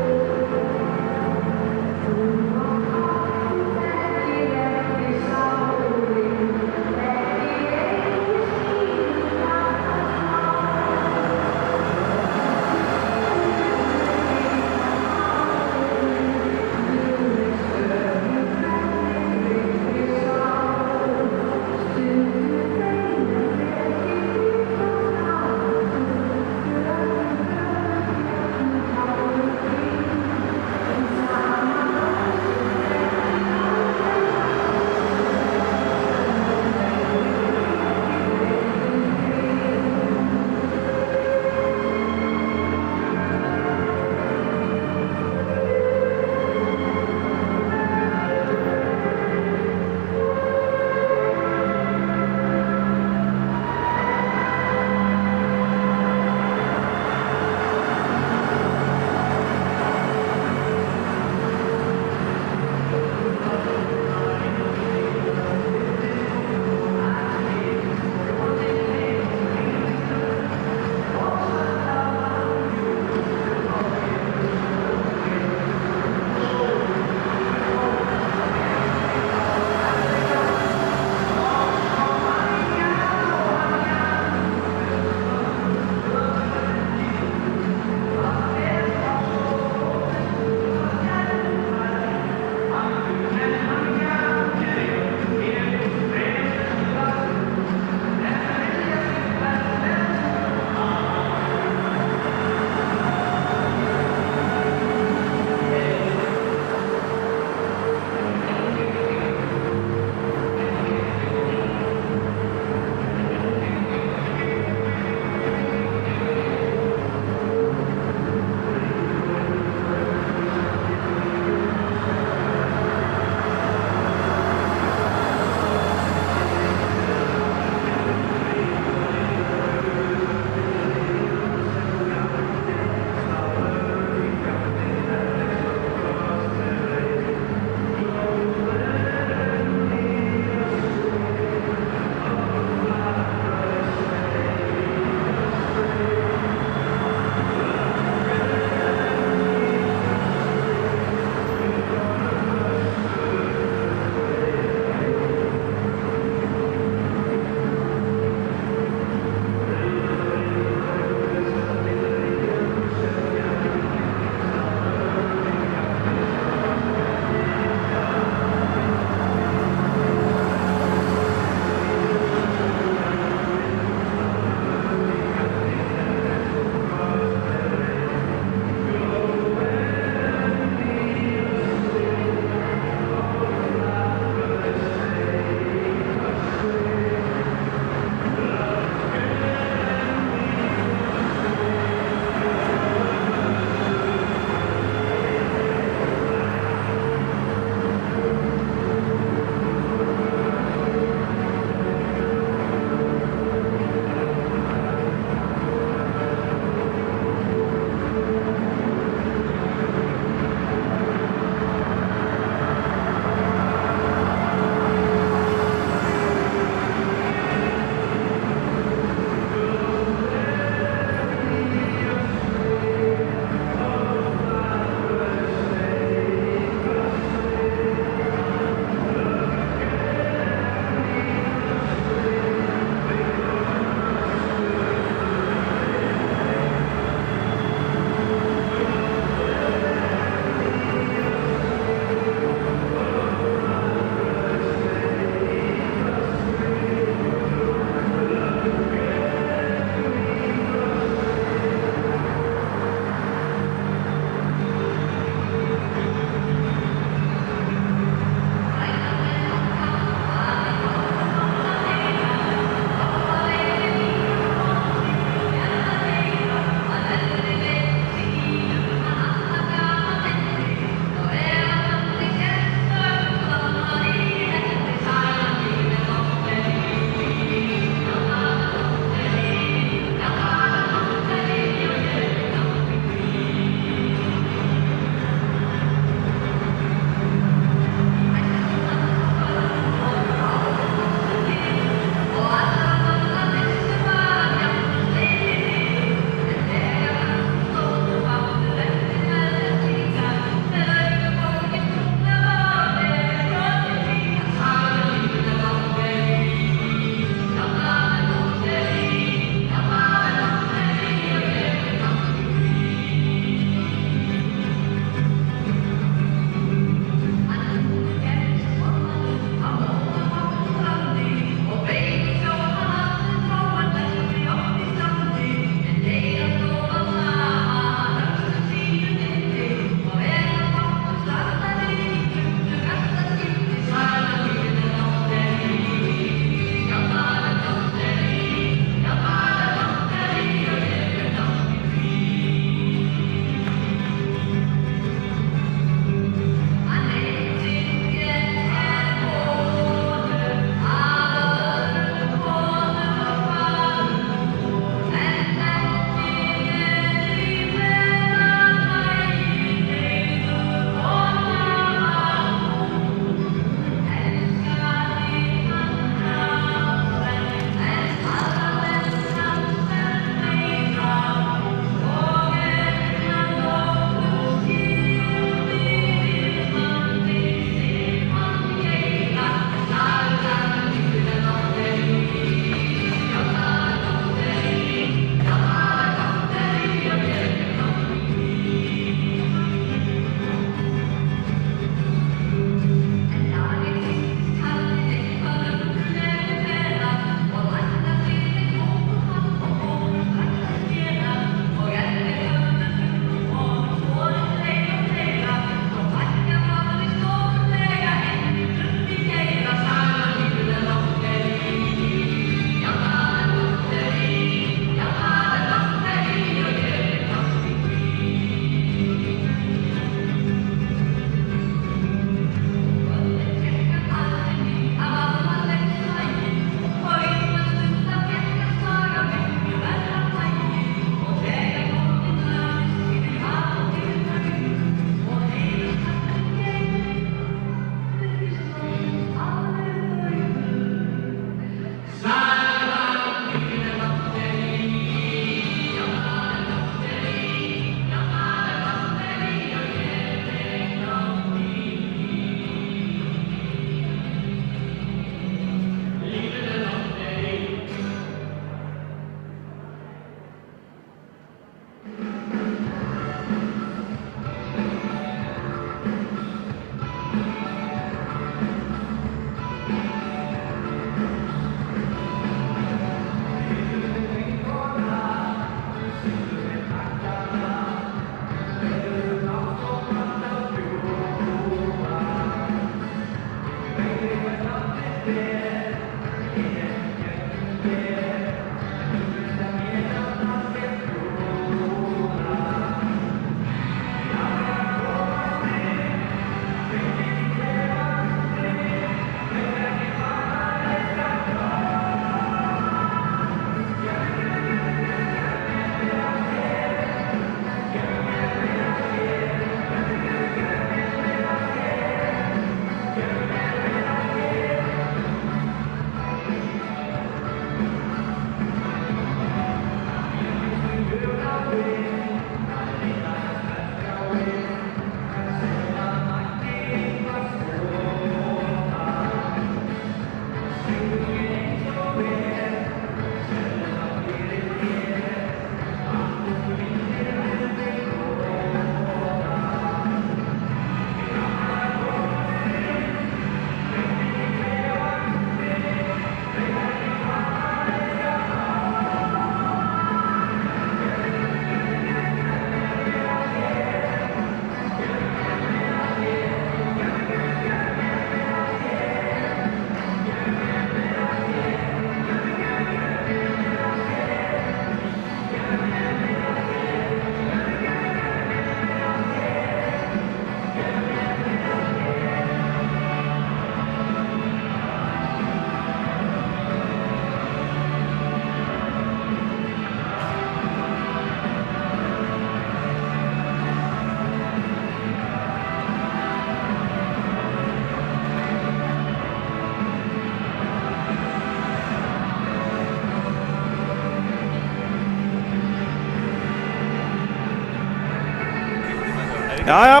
Jæja,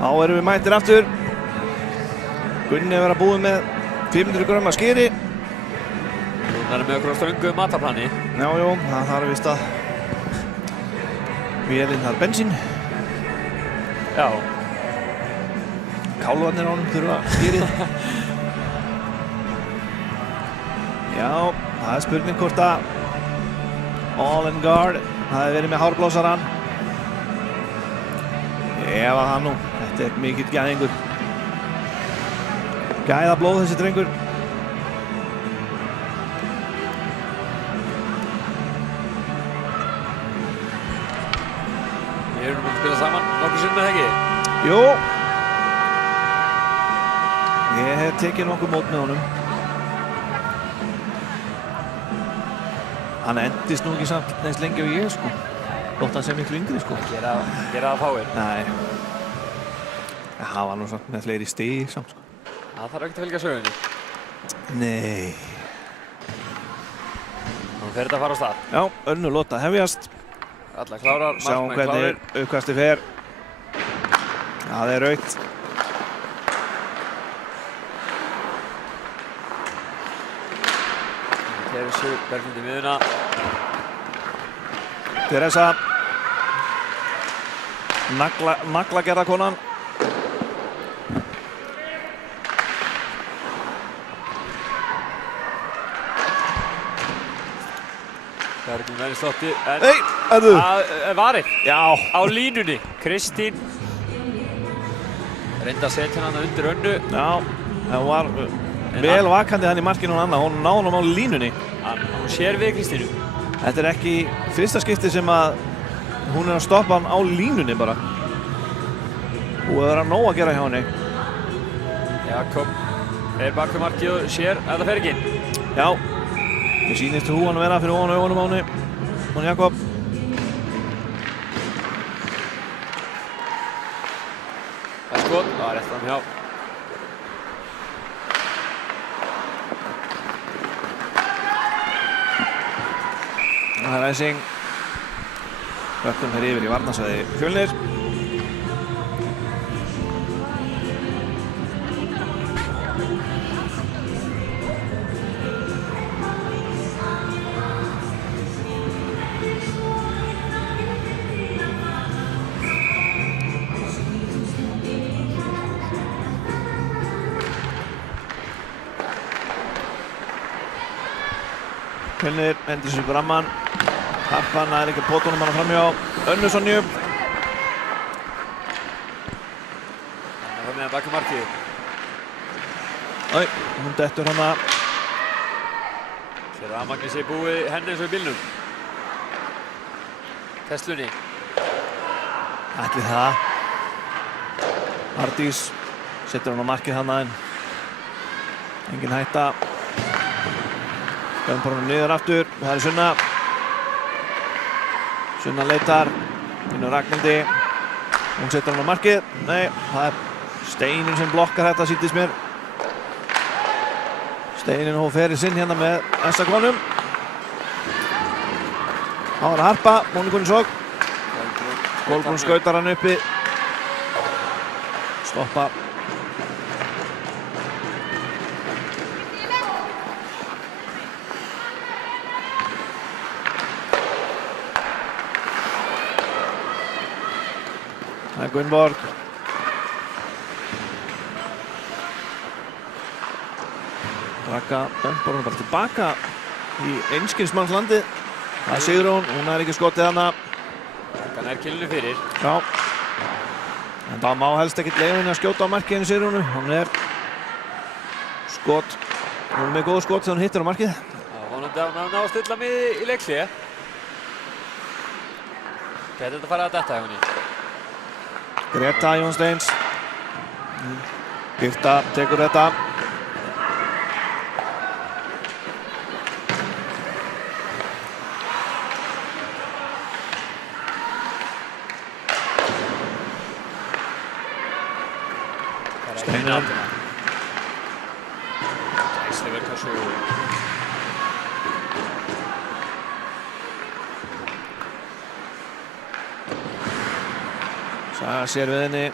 þá erum við mættir aftur. Gunni hefur verið búið með 500 grömm af skyri. Það er með okkur á ströngu matarplani. Jú, það þarf vist að vélinn þarf bensín. Já. Kálfarnir á honum þurfa skyrið. Já, það er spurning hvort að All in Guard hafi verið með hárblósarann. Ef að það nú, þetta er mikill gæðingur. Gæðablóð þessi drengur. Við erum búin að spila saman nokkuð sinnum eða ekki? Jú. Ég hef tekið nokkuð mót með honum. Hann endist nú ekki samt neins lengi og ég, sko. Þótt hann sé miklu yngri, sko. Gera það fáir. Nei. Það var nú samt með fleiri stig samt, sko. Það þarf ekkert að fylgja sögunni. Nei. Nú fer þetta að fara á stað. Já, önnur lota hefjast. Alla klárar, Sjáum markmenn klárir. hvernig uppkastið fer. Það er rautt. Teresu, Berglind í miðuna. Teresa. Naglagerðarkonan. Berglind verið slotti, en Nei, öðu. varið Já. á línunni. Kristín reyndi að setja hana undir önnu. Já, það var vel vakandi hann í markinu hún annað. Hún náði honum á línunni. Hún sér við Kristínu. Þetta er ekki fyrsta skipti sem að hún er að stoppa hann á línunni bara. Og það er að nóg að gera hjá henni. Jakob er bak við markið og sér að það fer ekki inn. Já, mér sýnist húan að vera fyrir ofan augunum á henni. Hún Jakob. Það er skot, það er rétt fram hjá. Það er æsing. Rökkum hér yfir í varnarsvæði Fjölnir. Fjölnir hendur sér framman. Harpan er ekki pótunum hann framhjá Önnu Sonju. Það er með að baka markið. Æ, hún dettur hana. Sér rafmagnið sé búið henni eins og í bílnum. Teslunni. Ætli það. Hardís setur hann á markið hana en engin hætta. Dömpar hann niður aftur. Það er Sunna. Sunna leitar. Finnur Ragnhildi. Hún setur hann á markið. Nei, það er Steinun sem blokkar þetta, sýndist mér. Steinun hóf feril sinn hérna með S-konum. Það var að Harpa, Móni Gunnarsson. Kolbrún skautar hann uppi. Stoppa. Það er Gunnborg. Raka dömpar hún bara tilbaka í einskinsmannslandið. Það er Sigrún, hún er ekki skotið hana. Hann er killinu fyrir. Já. En það má helst ekkert leyfa henni að skjóta á markið henni Sigrúnu. Hún er skot. Hún er með góð skot þegar hún hittir á markið. Já, vonandi að hún ná að stilla miði í leikli. Gæti þetta farið að detta hjá henni. Greta Jónsteins. Birta tekur þetta. Steinar. Gæsli verður kannski. Saga sér við henni.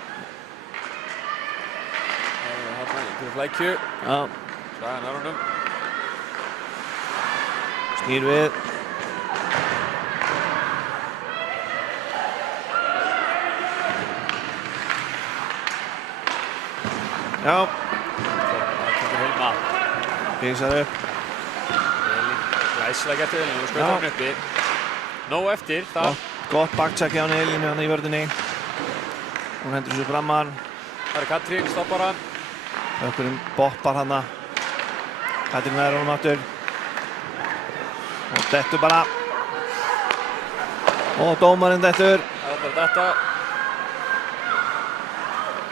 Þarna einhverju flækju. Já. Saga nær honum. Snýr við. Já. Það kemur Hilma. Gísar upp. Elín glæsilega gert Elín og skautar hann uppi. Nóg eftir það. Gott backcheck hjá henni Elínu hann í vörðinni. Hún hendur þessu framar. Það er Katrín, stoppar hann. Ökkurinn boppar hana. Katrín nær honum aftur. Og dettur bara. Og dómarinn dettur. Það er bara þetta.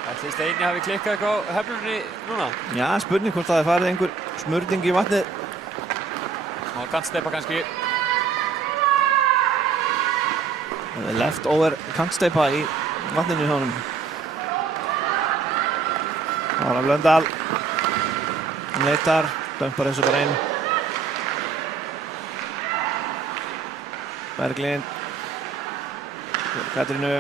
Ætli Steini hafi klikkað eitthvað á heflunni núna? Já, spurning hvort það er farið einhver smurning í vatnið. Má kantsteipa kannski. Leftover kantsteipa í vatninu hjá honum. Ára Blöndal. Hún leitar, dömpar þessu bara inn. Berglind. Katrínu.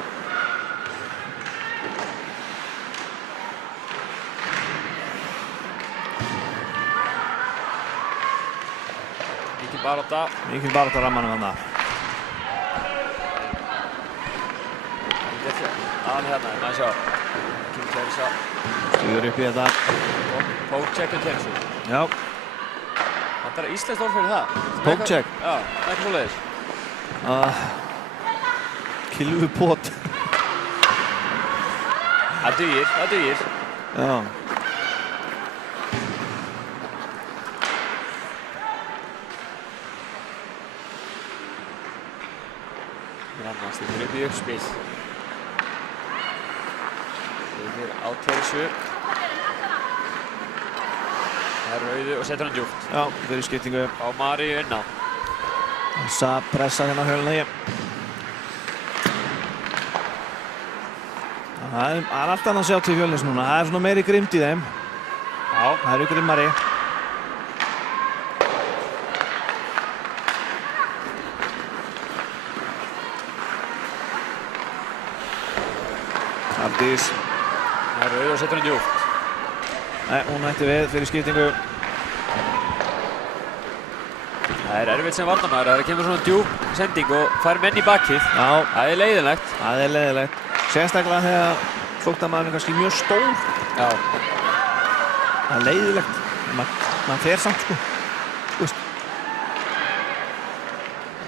Barátta. Mikil barátta rammanum þarna. Aðan hérna, maður sjá. Kim Teresa. Stígur upp í þetta. Poke-check Teresa. Já. Það er íslenskt orð fyrir það. Poke-check? Já, það er ekki svoleiðis. Kilvupot. Það dugir. Já. Annars þetta upp í uppspil. Yfir á Teresu. Það er rauðu og setur hann djúpt. Já, fyrir skiptingu. Á Maríu inn á. Þessa pressa hérna á hjölunni. Það er allt annað að sjá til Fjölnis núna. Það er svona meiri grimmt í þeim. Já. Það eru grimmari. Hafdís. Það er rauð og setur hann djúpt. Nei, hún hætti við fyrir skiptingu. Það er erfitt sem varnarmaður. Það kemur svona djúp sending og fær menn í bakið. Já. Það er leiðinlegt. Það er leiðilegt. Sérstaklega þegar flóttamaðurinn er kannski mjög stór. Já. Það er leiðilegt. Man fer samt sko.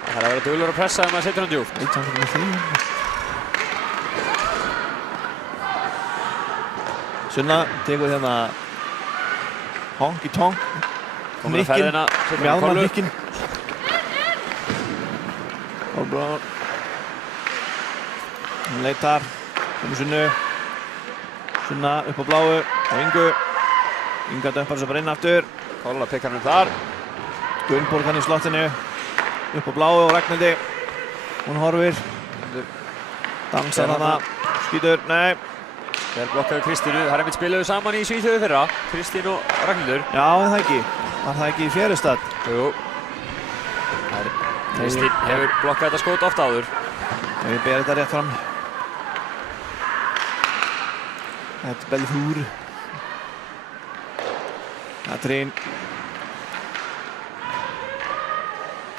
Það er að vera duglur að pressa ef maður setur hann djúpt. Eitt samt með því. Sunna tekur hérna Honky Tonk. Komin að ferðina. Mjálmar Nikkin. Kolbrún. Hún leitar. Komur Sunnu. Sunna upp á bláu. Og Ingu. Inga döppar svo bara inn aftur. Kolla pikkar hann þar. Gunnborg hann í slottinu. Upp á bláu og Ragnhildi. Hún horfir. Dansar hana. Skýtur. Nei. Vel blokkaði Kristínu. Það er einmitt spiluðu saman í Svíþjóðu fyrra. Kristín og Ragnhildur. Já, en það ekki. Var það ekki í Fjæristad? Jú. Kristín hefur blokkað þetta skot oft áður. Ef ég ber þetta rétt fram. Þetta er Belfúr. Katrín.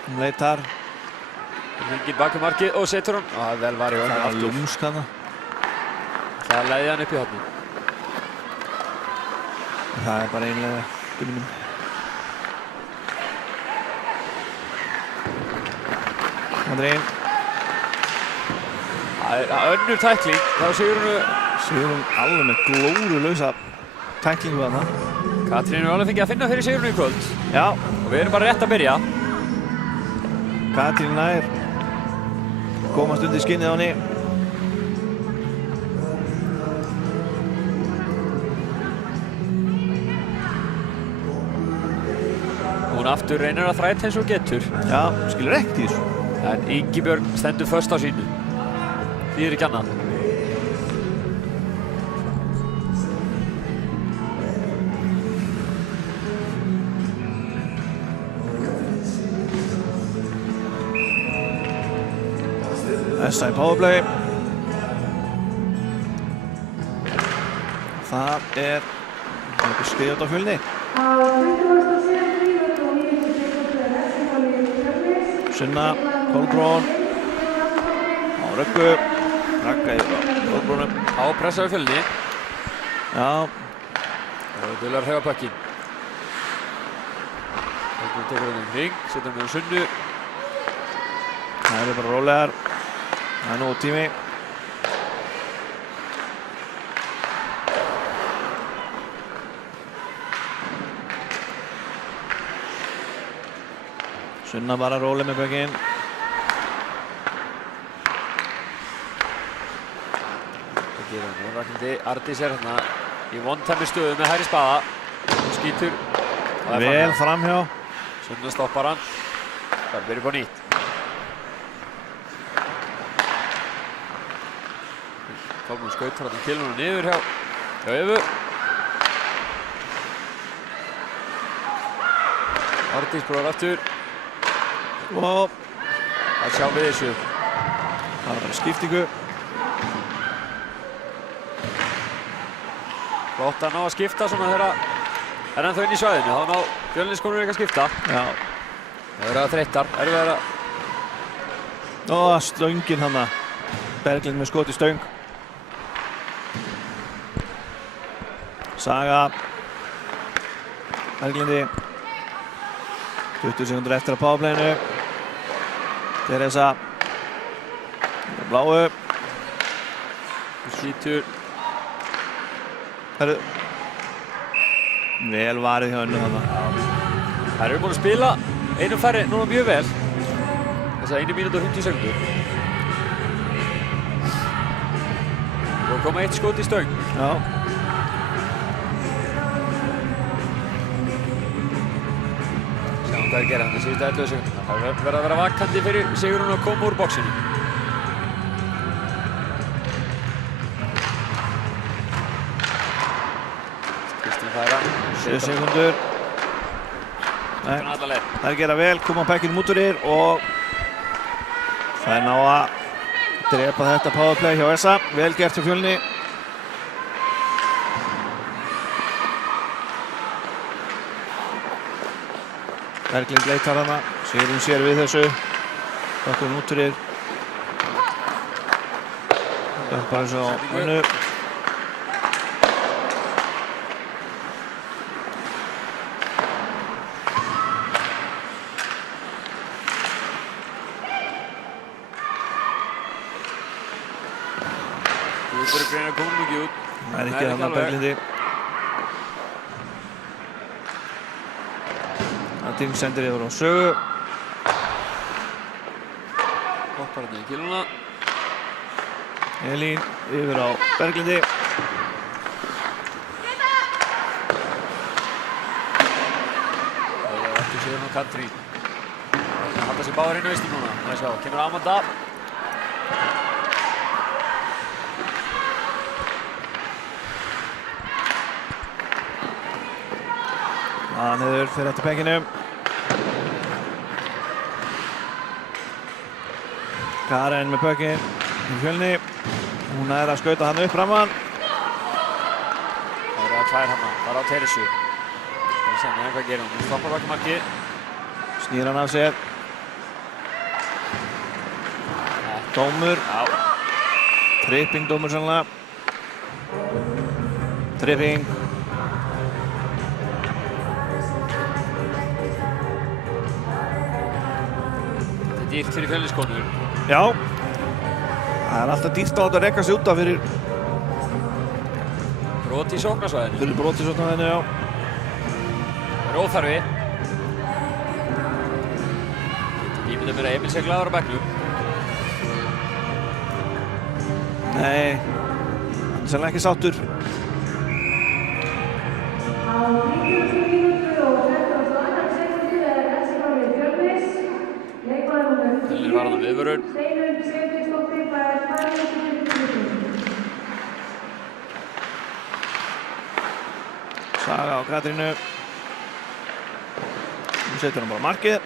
Hún leitar. Hringir bak við markið og setur hann. Það er vel var í önnur Það var aftur. lúmsk hana. Það leiði hann upp í hornið. Það er bara einlega Gunni minn. Katrín. Það er önnur tækling. Þá Sigrún alveg með glórulausa tæklingu hana. Katrín er alveg fengið að finna fyrir Sigrúnu í kvöld. Já, Og við erum bara rétt að byrja. Katrín nær. Komast undir skinnið á henni. Hún aftur reynir að þræta eins og getur. Já, skilur ekkert í þessu. En Ingibjörg stendur föst á sínu. Því er ekki annað. Essa í powerplay. Það er eitthvað skriðat á Fjölni. Sunna, Kolbrún. Á Röggu. Ragga yfir á Kolbrúnum. Á pressaði Fjölni. Já, Og dular að hreyfa pökkinn. Kolbrún tekur hann hring, setur hann með Sunnu. það eru bara rólegar. Það er nógu tími. Sunna bara róleg með bökinn. Það gerir hann. Ragnhildi Ardís er hérna í vondtæmi stöðu með hægri spaða. Hún skýtur. Það er Vel framhjá. framhjá. Sunna stoppar hann. Það byrjar upp á nýtt. Kolbrún skautar hann til hún niður hjá Evu. Ardís prófar aftur. Og Það sjá við þessu. það var bara skiptingu. Gott að ná að skipta svona þegar er ennþá inn í svæðinu. Þá ná Fjölniskonur ekki að skipta. Já. Það verður að þreyttar. Erfiðar að... Og stöngin hana. Berglind með skot í stöng. Saga. Berglindi. 20 sekundur eftir að powerplayinu. Teresa. Bláu. Skýtur. Herru. Vel varið hjá hennu hana. Það eru búin að spila einu færri núna mjög vel. Þessa 1 mínútu og 50 sekundur. Og koma eitt skot í stöng. Já. Sjáum hvað er að gera þannig síðustu 11 sekundina. Það verður að vera vakandi fyrir Sigrún að koma úr boxinu. Kristín færa. 7 sekundur. Nei, það er að gera vel, koma á bekkinn múturir og það er ná að drepa þetta powerplay hjá Essa. Vel gert hjá Fjölni. Berglind leitar hana, Sigrún sér við þessu. Bakkur múturir. Það er bara svo önnu. Guðbjörg reynir að koma mikið út. Það er ekki hana Berglindi. Katrín sendir yfir á Sögu. Hoppar hérna í kíluna. Elín yfir á Berglindi. Það er eftir sigur á Katrín. Það halda sér báðar inn á Ísland núna. Það er sjá, kemur Amanda. Niður fyrir eftir penginu. Karen með pökinn í Fjölni. Hún er að skauta hann upp framan. Það eru að tvær hana, það er á Teresu. Það er sem hvað gerir hún. Hún stoppar baki marki. Snýr hann af sér. Dómur. Já. Tripping dómur sannlega. Tripping. Þetta er dýrt fyrir Fjölniskonur. Já. Það er alltaf dýrt á þetta að rekka sig út af fyrir Brot í sóknarsvæðinu. fyrir brotisóknarvæðinu, já. Það er óþarfi. Ég myndi að vera Emil sé glaður á bekknum. Nei, hann er sannlega ekki sáttur. Fjölnir var hann á viðvörun. Saga á Katrínu. Nú setur hann bara markið.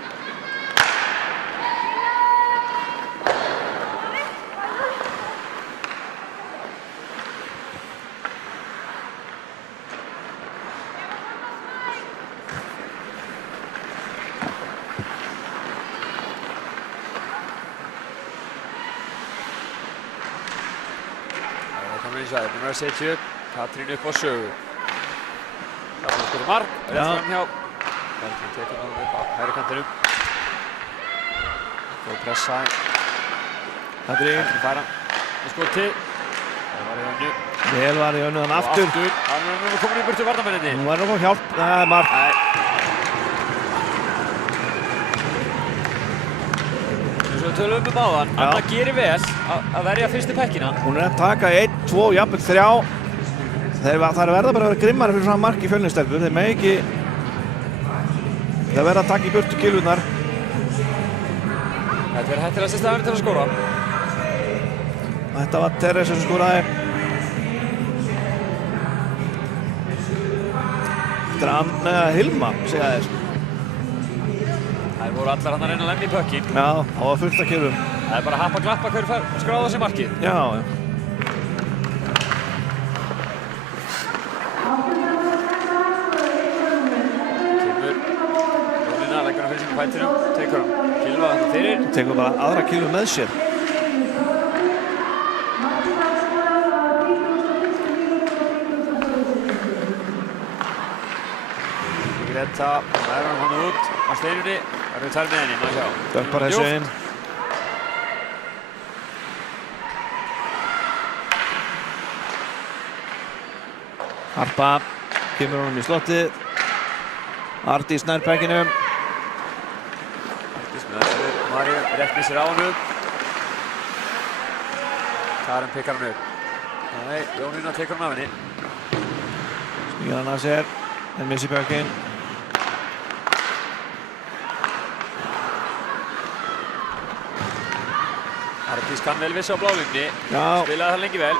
Það er búin að setja upp Katrín upp á Sögu. Það var skoður mark, rétt framhjá. Berglind tekur hann upp á hægri kantinum. Góð pressa. Katrín fær hann með skoti. Það var í önnu. vel var í önnu hann aftur. Hann er nú komin í burtu varnarmenninni. Hún var nú að hjálp. Það er mark. Eins og við tölum áðan, Anna gerir vel að verja fyrstu pekkina. Hún er að taka 1, 2, jafnvel 3. Það verða bara að vera grimmari fyrir fram mark í Fjölnistelpur. Þeir megi ekki... Það verða að taka í burtu kilurnar. Þetta er hættilegasti staðurinn til að skora. Þetta var Teresa sem skoraði. Hilma, segja þeir. Það voru allar hann að reyna að lemja í pökkin. Já, það var fullt af kilum. Það er bara að happa glappa hver fær skráða sér markið. Já, já. Jónína leggur hann fyrir sig í fætinum, tekur hann Gylfa þarna fyrir. Tekur bara aðra kilu með sér. Greta, það er hann út á steinunni. Það eru tvær með henni, maður sjá. Döppar þessu inn. Harpa kemur honum í slottið. Ardís nær pekkinum. Ardís með þessu, María rétt með sér á honum. Karen pikkar hann upp. Nei, Jónína tekur hann af henni. Snýr hann af sér, en missi pekkin. Ardís kann vel vissi á blálínni. Já. Spilaði það lengi vel.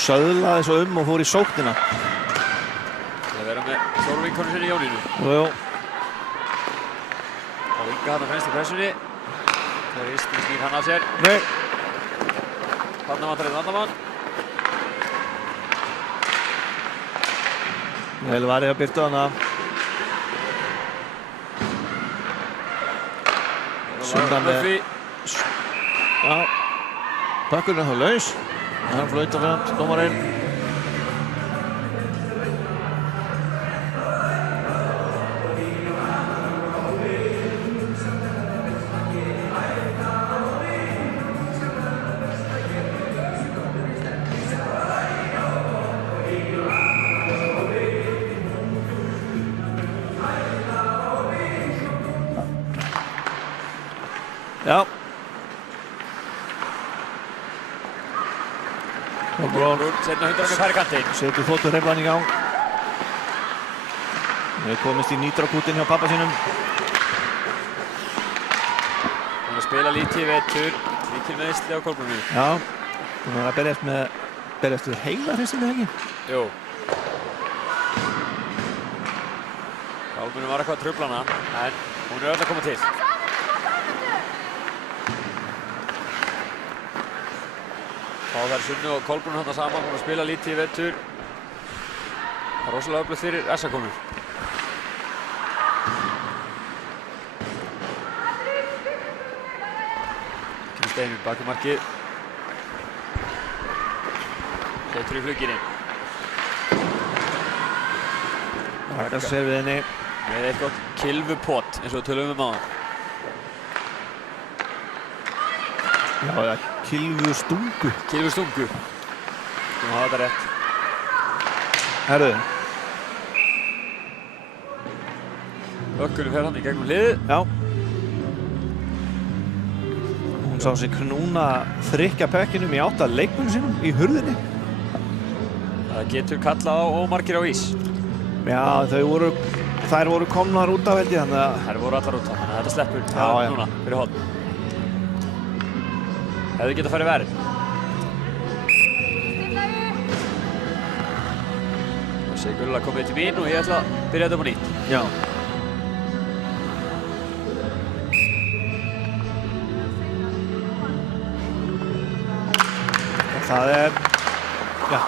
Söðlaði svo og fór í sóknina. Það vera með stóru vinkonu sinni Jónínu. Jú. Og Inga hann að fremst í pressunni. Það er Ístin snýr hann af sér. Nei. Þarna vantar einn vandamann. Vel var ég að byrta hana. Sundan við. Já. Pökkurinn er þá laus. Hann flautar fyrir hann, dómarinn. Já. Kolbrún setna 100 með færi kantinn. Setur þóttuhreyflan í gang. Við komist í nýtrakútin hjá pappa sínum. Hún er að spila lítið í vetur, mikil meiðsli á Kolbrúnu. Já, hún er að berjast við heila hristinni, ekki? Jú. Kolbrúnu var eitthvað að trufla hana, en hún er öll að koma til. Þá þær Sunnu og Kolbrún þarna saman, hún er að spila lítið í vetur. Það er rosalega öflugt fyrir SK-konur. Steinur bak í markið. Setur í flugginni. Ragga sér við henni. Með eitthvað kylfupott eins og við tölum áðan. Já, kylfustungu. Kylfustungu. Þú hafa þetta rétt. Herðu. Ökkunum fer hann í gegnum hliðið. Já. Hún sá sig knúna þrykkja pekkinum í átt að leikmönnum sínum í hurðinni. Það getur kallað á ómargir á ís. Já, þær voru komnar út af held ég, þannig að... Þær voru allar út af, þannig að þetta sleppur. Já. Núna, fyrir horn. Hefðu getað farið verið. Nú sé Gulla komið til mín og ég ætla að byrja þetta upp á nýtt. Já. Það er... Já.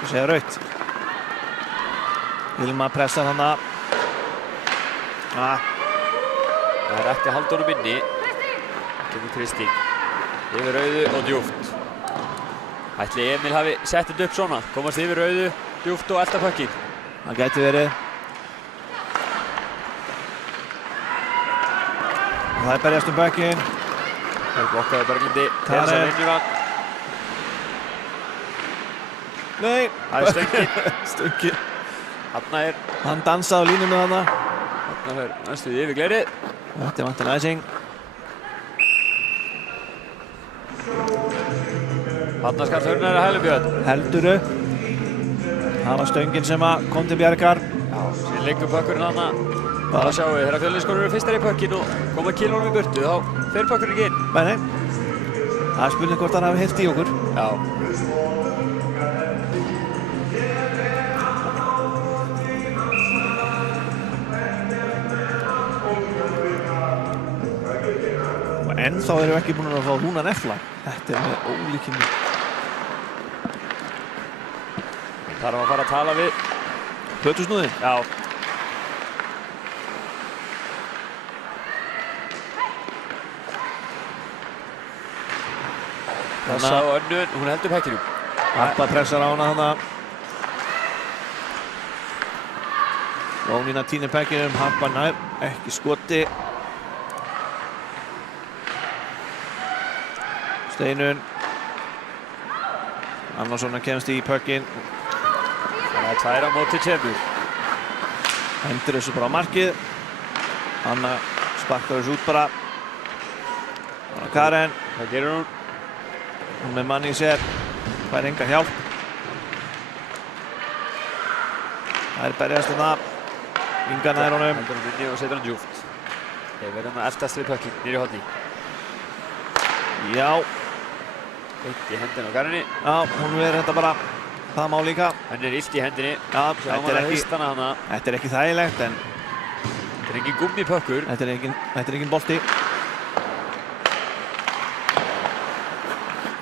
Þú segir rautt. Hilma pressar hana. Það er ekki að halda honum inni. Kemur Kristín. Yfir Auðu og djúpt. Ætli Emil hafi sett þetta upp svona. Komast yfir Auðu, djúpt og elda pökkinn. Það gæti verið. Það er berjast pökkinn. Það er blokkaði Berglindi. Teresa vinnur hann. Nei. Það er stöngin. Stöngin. Hann dansaði á línunum þarna. Þarna fer næstuð yfir glerið. Þetta er vantilega æsing. Þarna skal Þörnæri Hælubjörn. Helduru. Það var stöngin sem kom til bjargar. Síðan leikur pökkurinn þarna. Bara sjáum við, þegar Fjölniskonur eru fyrstar í pökkinn og koma kilónum í burtu, þá fer pökkurinn ekki inn. Nei. Það er spurning hvort hann hafi heyrt í okkur. Já. Ennþá erum við ekki búin að fá húnan efla. Þetta er með ólíkinu. Þarf að fara að tala við Plötusnúðin? Já. Pressa á önnun, hún heldur pekkinum. Harpa pressar á hana þarna. Jónína tínir pekkinum, Harpa nær, ekki skoti. Steinun. Annarsson kemst í pökkinn. Það er 2 á móti 2. Hendur þessu bara á markið. Anna sparkar þessu út bara. Karen. Hvað gerir hún? Hún með manni í sér. Fær enga hjálp. Það er berjast þarna. Inga nær honum. Heldur hún inni og setur hann djúpt. Þeir verða að eltast við pökkinn nýri horni. Já. Eitt í hendina á Karinni. Já, hún verður þetta bara. Það má líka. Henni er illt í hendinni. Já, Sjáum hann að hristana hana. Þetta er ekki þægilegt, en Þetta er engin gummipökkur. þetta er engin bolti.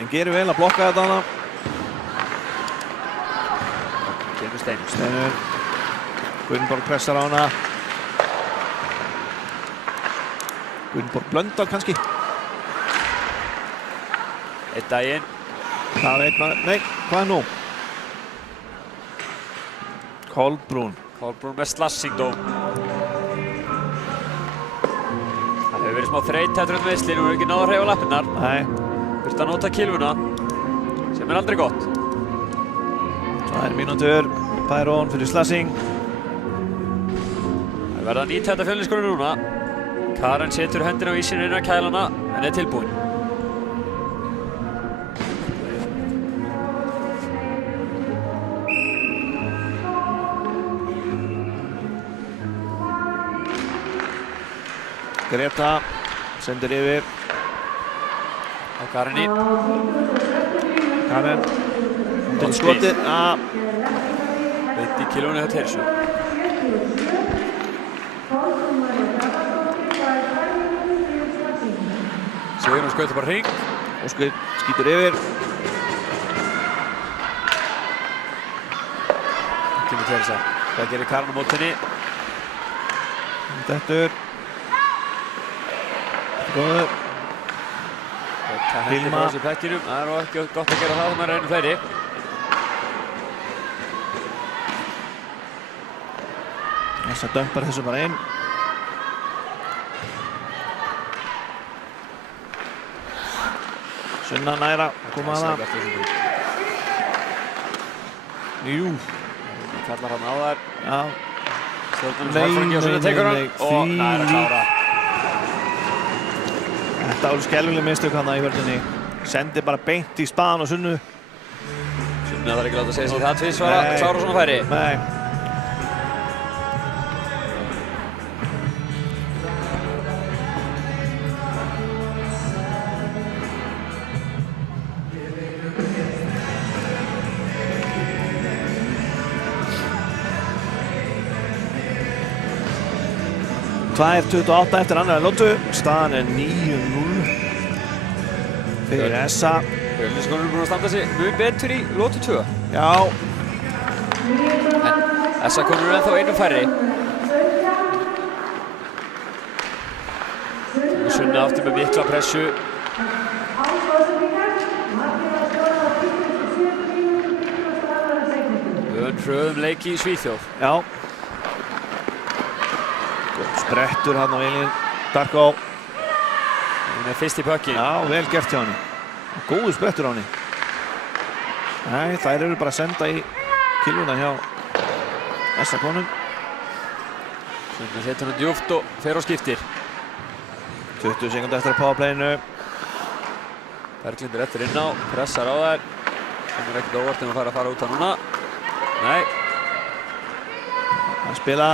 En gerir vel að blokka þetta hana. Kemur Steinur. Steinur. Gunnborg pressar á hana. Gunnborg Blöndal kannski. Eitt daginn. Það veit maður. Nei, hvað er nú? Kolbrún. Kolbrún með slassingdóm. Það hefur verið smá þreytt eftir öll meiðsli. Nú hefur ekki náð að hreyfa lappirnar. Nei. Þurfti að nota kilvuna, sem er aldrei gott. 2 mínútur. Pærón fyrir slassing. Það verða 9 Fjölniskonur núna. Karen setur hendina á ísinn innan kælana, en er tilbúin. Greta sendir yfir. Á Karinni. Karen. Til skotið. Beint í kilónu hjá Tersu. Sigur hún skautar bara hring. Og skýtur yfir. Kemur Teresa. Hvað gerir Karen á mótinni? Dettur. Góður. Það hendir frá sér pekkinum. Það er nú ekki gott að gera það þegar maður reynir fleiri. Þess að dömpar þessu bara inn. Sunna næra, koma að það. Jú. Kallar hann á þær. Já. Stjórnum hálfrengi og Sunna tekur hann. Og næra klára. Þetta var skelfileg mistök hana í vörninni. Sendi bara beint í spaðan og Sunnu. Sunna þarf ekki láta segja sér það tvisvar að klára svona færi. Nei. Það 2:28 eftir annarri lotu. Staðan er 9-0 fyrir Essa. Fjölniskonur er búin að standa sig mjög betur í lotu 2. Já. En Essa konur er ennþá einum færri. Sunna aftur með mikla pressu. Hröðum leiki í Svíþjóð. Já. Sprettur hann á Elín Darko. Hún er fyrst í pökkin. Já, vel gert hjá henni. Góður sprettur á henni. Nei, þær eru bara að senda í kilvuna hjá þessa konum. Sunna setur hann djúpt og fer á skiptir. 20 sekúndur eftir að powerplayinu. Berglind er eftir inn á, pressar á þær. Sem er ekkert óvart ef að fara út á núna. Nei. Að spila.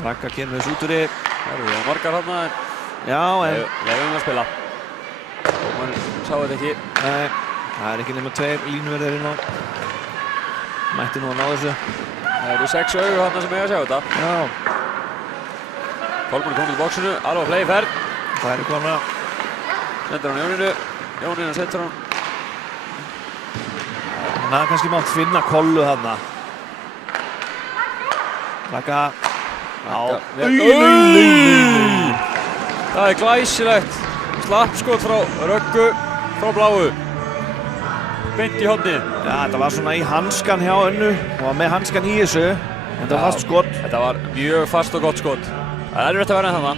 Ragga kemur þessu út úr í. Það eru á margar þarna en... Já, en... Leifum að spila. Og mann sá þetta ekki. Nei, það er ekki nema 2 línuverðir inn á. Mætti nú að ná þessu. Það eru 6 augu þarna sem eiga að sjá þetta. Já. Kolbrún er komið í bóksinu, alveg á flegi ferð. Það eru komna. Sendur hann Jónínu. Jónína setur hann. Hann hafði kannski mátt finna kollu þarna. Ragga. Já. Það er glæsilegt. Slappskot frá Röggu frá bláu. Beint í hornið. Já, þetta var svona í hanskan hjá Önnu. Hún var með hanskan í þessu. Þetta var fast skot. Þetta var mjög fast og gott skot. Það er erfitt að vera en þarna.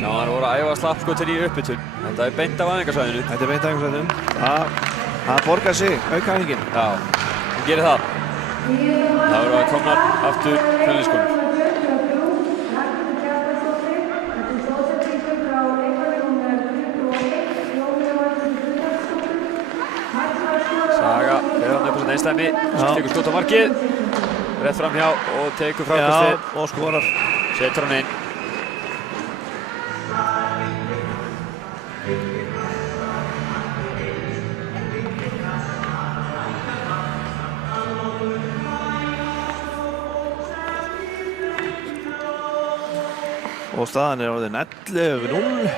Sem hann voru að æfa slappskotin í uppbytun. Þetta er beint af æfingarsvæðinu. Þetta er beint af æfingarsvæðinu. Það borgar sig, aukaæfingin. Já, hann gerir það. Það voru að komna aftur Fjölniskonur. Saga fer hann upp á svona einstæmi. Tekur skot á markið. Rétt fram hjá og tekur frákastið. Já, og skorar. Setur hann inn. Og staðan er orðin 11-0.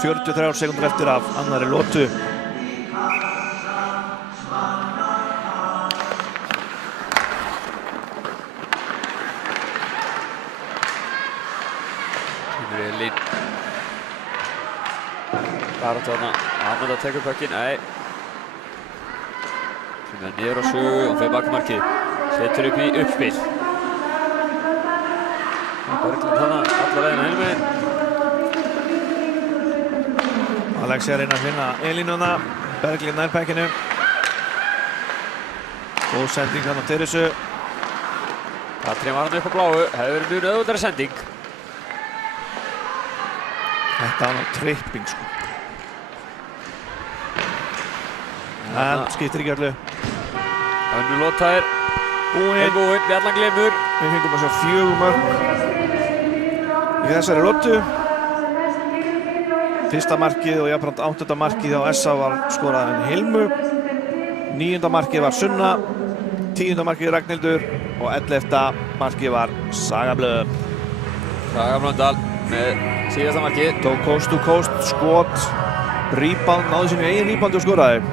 43 sekúndur eftir af annarri lotu. Elín. Bara þarna. Amanda tekur pökkinn. Nei. Sem er niður á sögu og fer bak markið. Setur upp í uppspil. Berglind þarna alla leiðina hinum megin. Alexia reyna að finna Elínuna. Berglind nær pækinu. Góð sending hann á Teresu. Katrín var hann upp á bláu, hefur verið mjög auðvöldari sending. Þetta var ná tripping sko. En skiptir ekki öllu. Önnur lota er Búinn. búinn, Bjarlan glimur. Við fengum að sjá 4 mörk í þessari lotu. Fyrsta markið og jafnframt 8. markið á SA var skorað en Hilmu. 9. markið var Sunna. 10. markið Ragnhildur og 11. markið var Saga Blöð. Saga Blöndal með síðasta markið. Tók coast to coast, skot, rebound, náði sínu eigin rebound og skoraði.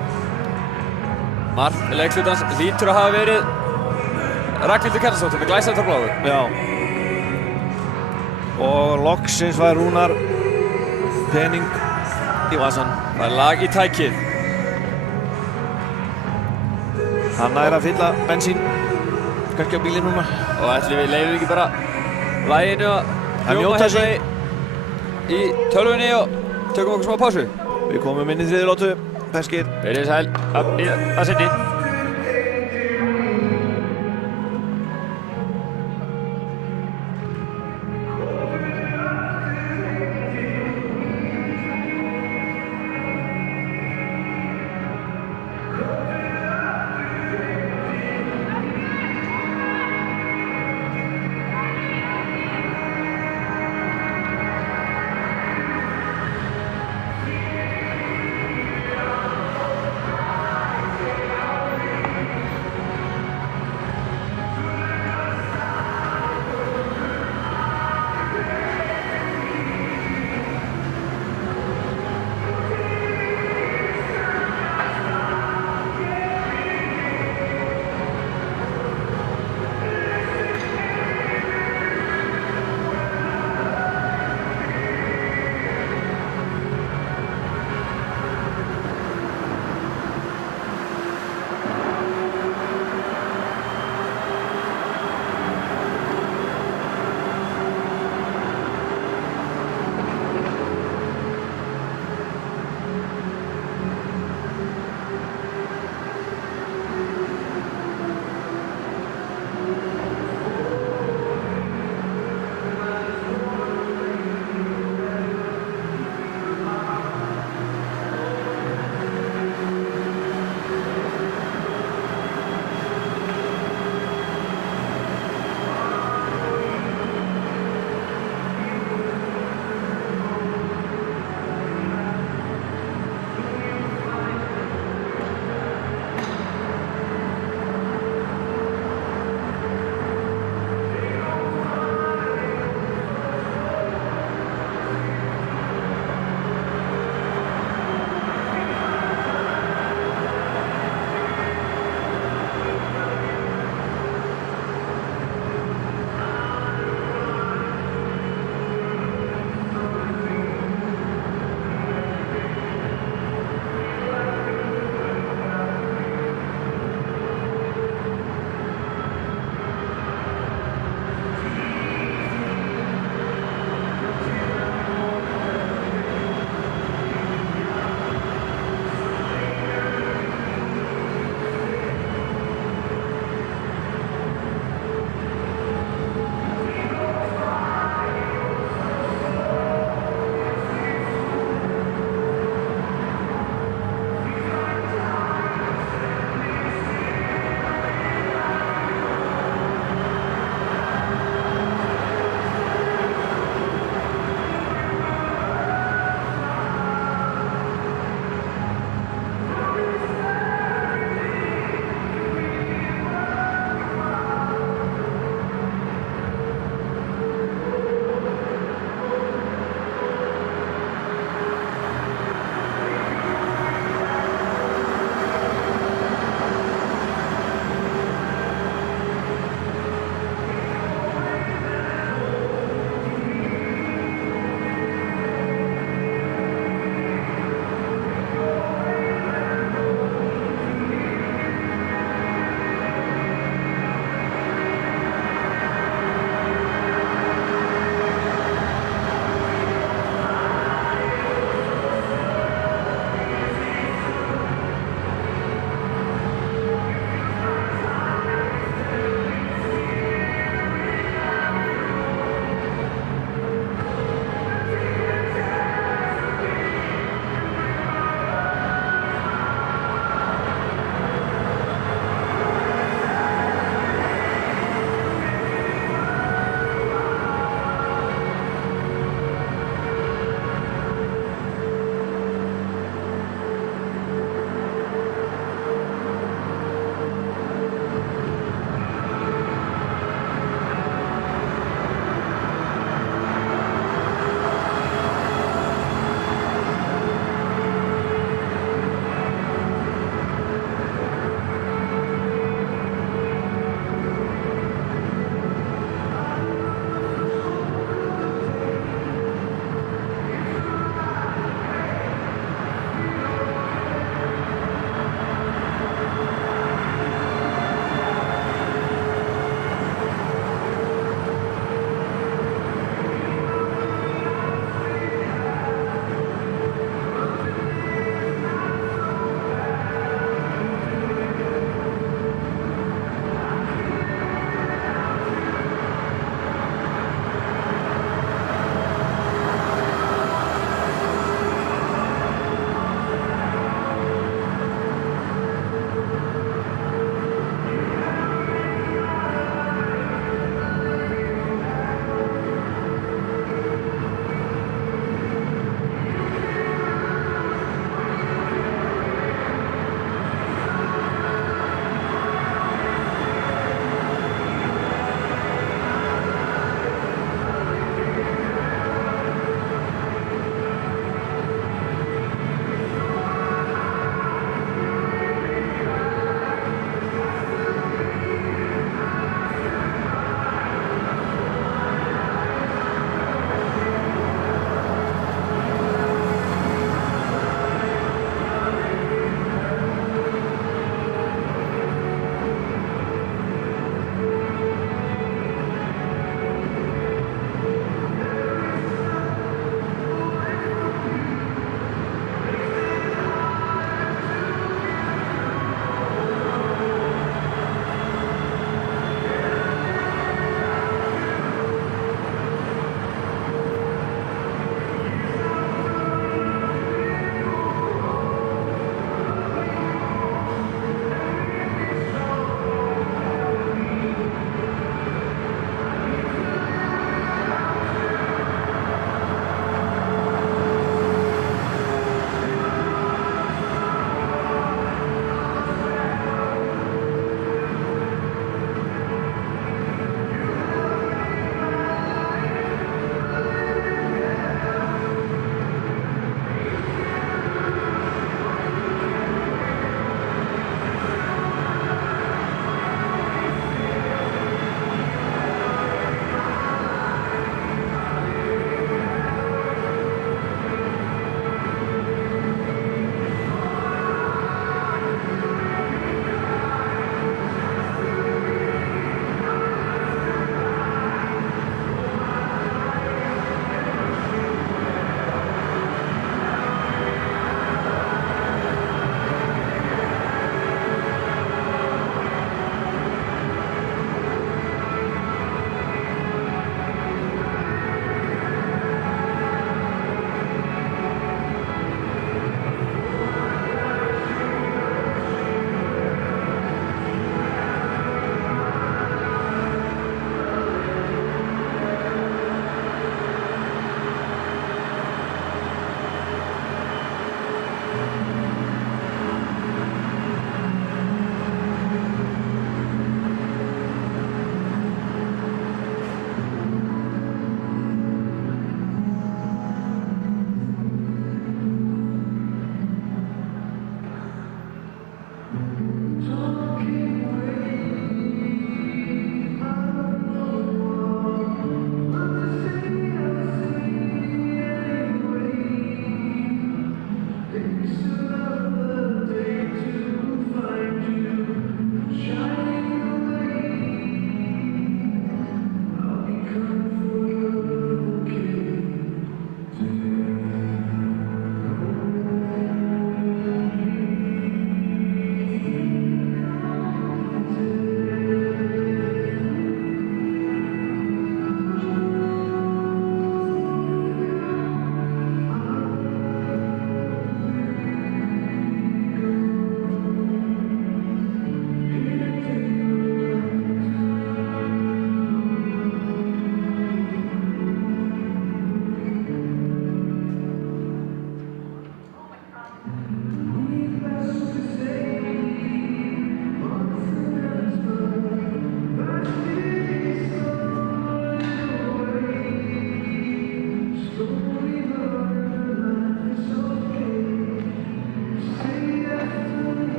Mark leikslutans lítur að hafa verið Ragnhildur Kjartansdóttir með glæsandi á bláu. Já. Og loksins var Rúnar pening í vasan. Það er lag í tækið. Hann nær að fylla bensín kannski á bílinn núna. Og ætlum við leifum ekki bara laginu að njóta hérna sín í tölvunni og tökum okkur smá pásu. Við komum inn í 3. lotu. Ferskir. Verið sæl að sinni.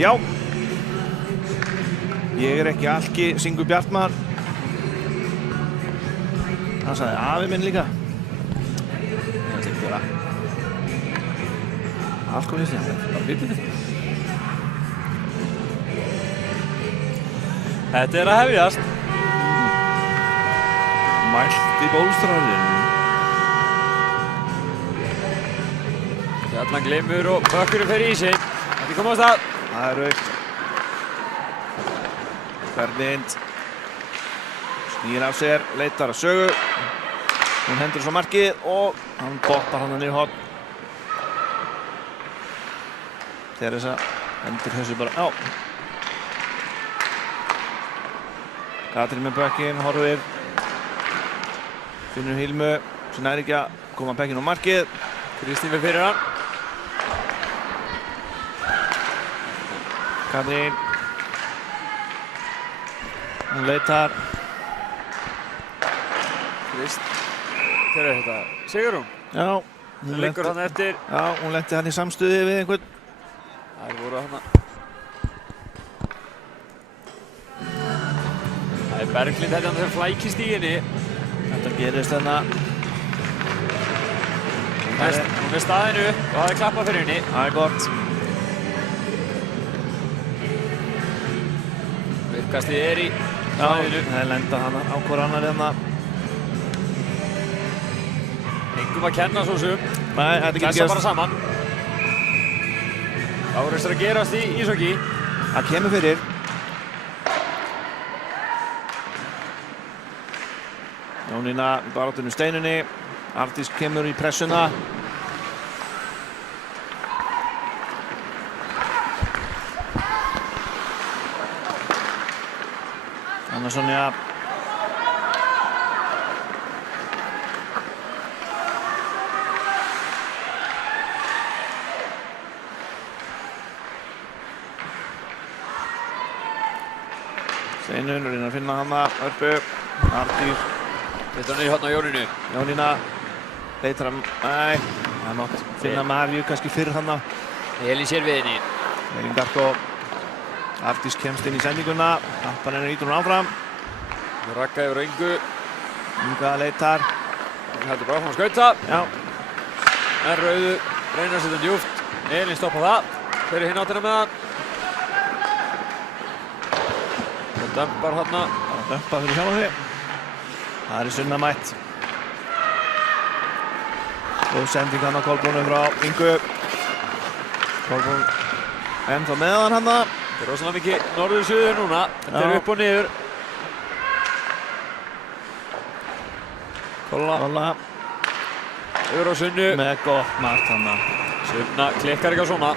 Já. Ég ekki alki, syngur Bjartmar. Hann sagði afi minn líka. Ég ætla ekki vera alkoholisti, bara vitið þið. Þetta að hefjast. Mælt í bólstráðin. Bjartmann glimur og bökkurinn fer í sig. Þetta koma á stað. Það rautt. Berglind snýr af sér, leitar að Sögu. Hún hendur svo markið og hann boppar hann niður horn. Teresa hendur þessu bara á. Katrín með bökkinn, horfir. Finnur Hilmu sem nær ekki að koma bekkinn á markið. Kristín fer fyrir hann. Katrín. Hún leitar. Hver þetta? Sigrún? Já. Hún liggur hann eftir. Já, hún lenti hann í samstuði við einhvern. Það voru hann. Það Berglind þetta sem flækist í henni. Þetta gerist þarna. Hún staðinu upp og það klappað fyrir henni. Það gott. Virkastið í staðinu. Það lenda hann á hver annar hérna. Engum að kenna svo sem. Nei, þetta getur Klessa bara saman. Það voru eftir að gerast í íshokkí. Það kemur fyrir. Jónína baráttunni Steinunni. Arndís kemur í pressuna. Anna Sonja. Steinun reynir að finna hana, Hörpu, Arndís. Þetta er hérna á Jónínu. Jónína leitar að, nei, það er mátt finna Maríu kannski fyrr hana. Elín sér við henni. Elín Garko, Arndís kemst inn í sendinguna, Appan henni ítur hún áfram. Rakka yfir Ingu. Inga leitar. Þetta bara áfram að skauta. Já. En Rauðu reynir að setja djúpt. Elín stoppa það. Fyrir hinn áttina með hann. Og dömpar hérna. Bara dömpa fyrir sjálf því. Það er Sunna mætt. Og sending hann á Kolbrúnu frá Ingu. Kolbrún ennþá meðan hann. Það er rosalega mikið norður-suður núna. Þetta er upp og niður. Kolla. Yfir á Sunnu. Með gott mark hann. Sunna klikkar ekki á svona.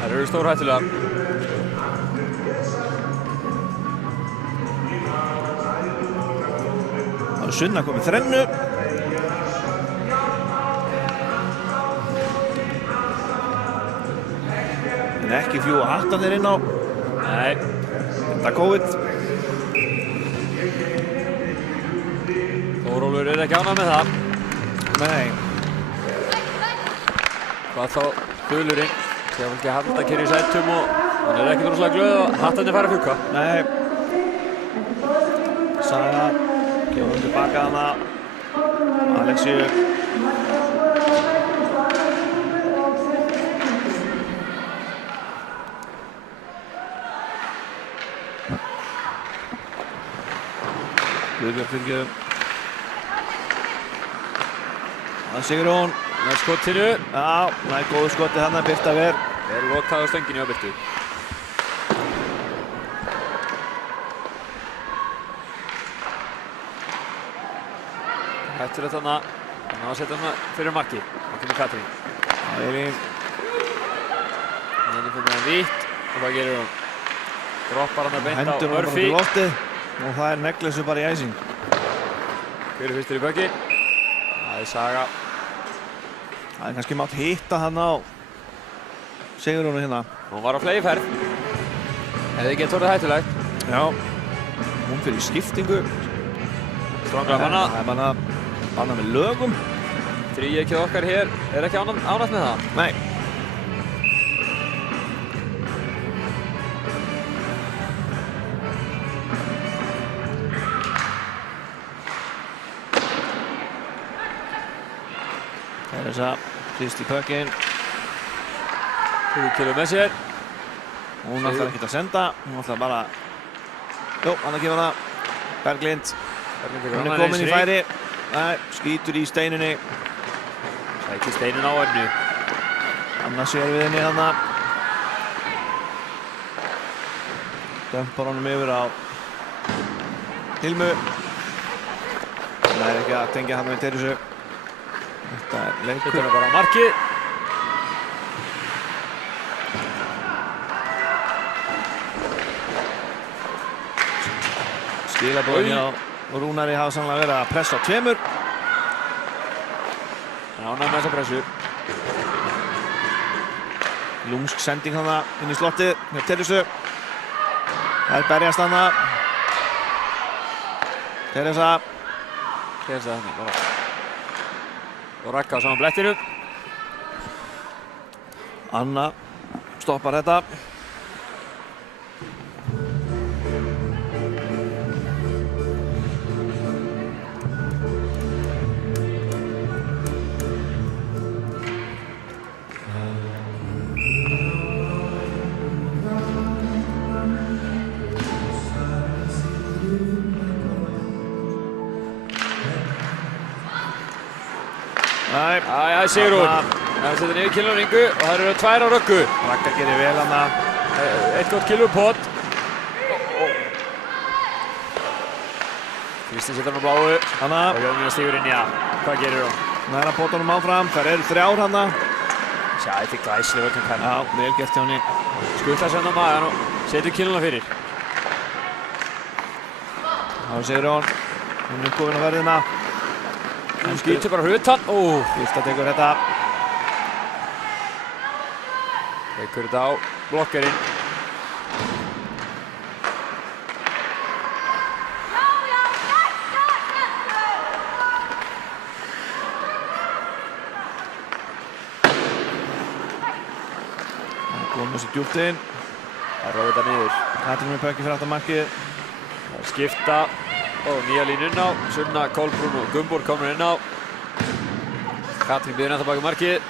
Það eru stórhættulegar. Það er Sunna komið þrennu. En ekki fljúa hattarnir inn á. Nei. Þetta COVID. Þórólfur er ekki ánægð með það. Nei. Hvað þá Þulurinn. Þegar hann ekki hafði að keyra í sætum og hann er ekki droslega glöð og hattarnir fara að fjúka. Nei. Saga. Kemur hún tilbaka hana. Alexíu. Guðbjörg fyrirgefur. Það sigur hún. Með skottinu. Já, það er góðu skotti hann að Birta Ver. Það er lokað á stönginni á Birtu. Hættur þetta hana. Hann á að setja hana fyrir Maggi. Það kemur Katrín. Það er Elín. Henni fyrir með vítt. Og hvað gerir hún? Droppar hann að beint á Hendur hann bara Murphy. til loftið. Og það er neglesu bara í æsing. Hver er fyrstur í bökki? Það er Saga. Það er kannski mátt hitta hann á Sigrúnu hérna. Hún var á fleyferð. Hefði gett orðið hættulegt. Já. Hún fyrir skiptingu. Strongra banna. Það er bara banna með lögum. Þríekið okkar hér er ekki ánægt með það. Nei. Teresa fyrst í pökkinn. 3 kilo með sér. Hún ætlar ekkert að senda, hún ætlar bara... Jó, annað kemur það. Berglind. Hún komin í færi. Nei, skýtur í steininni. Sækir steinin á önnu. Anna sér við henni þarna. Dömpar honum yfir á Hilmu. Það er ekki að tengja hann við Teresu. Þetta er leikur. Þetta er bara markið. Skilaboðin hjá Rúnari hafa sannlega verið að pressa á tveimur. Hann ánægði með þessa pressu. Lúmsk sending hana inn í slottið hjá Teresu. Það er berjast hana. Teresa. Teresa þannig bara. Og rakka á saman blettinu. Anna stoppar þetta. Æ, Sigrún. Það setur niður kilun ringu og það eru 2 á röggu. Ragga gerir vel hana. 1 gott kilun pott. Kristín setur hann á bláu. Hanna. Og Jónína stígur inn, já. Hvað gerir hún? Næra bótunum áfram. Það eru 3 hana. Sjá, þetta er glæslega völdum hvernig. Já, vel gert hjá henni. Skuttar sér hann á magan og setur kiluna fyrir. Það er Sigrún. Hún er komin á verðina. Hún skýtur bara hrutan. Fyrsta tekur þetta. Tekur þetta á blokkerinn. Góð með sér djúpt inn. Það róði þetta niður. Katrín með pökki fyrir aftan markið. Það skipta. Og nýja línu inn á. Sunna, Kolbrún og Gunnborg komur inn á. Katrín býður næsta baki markið.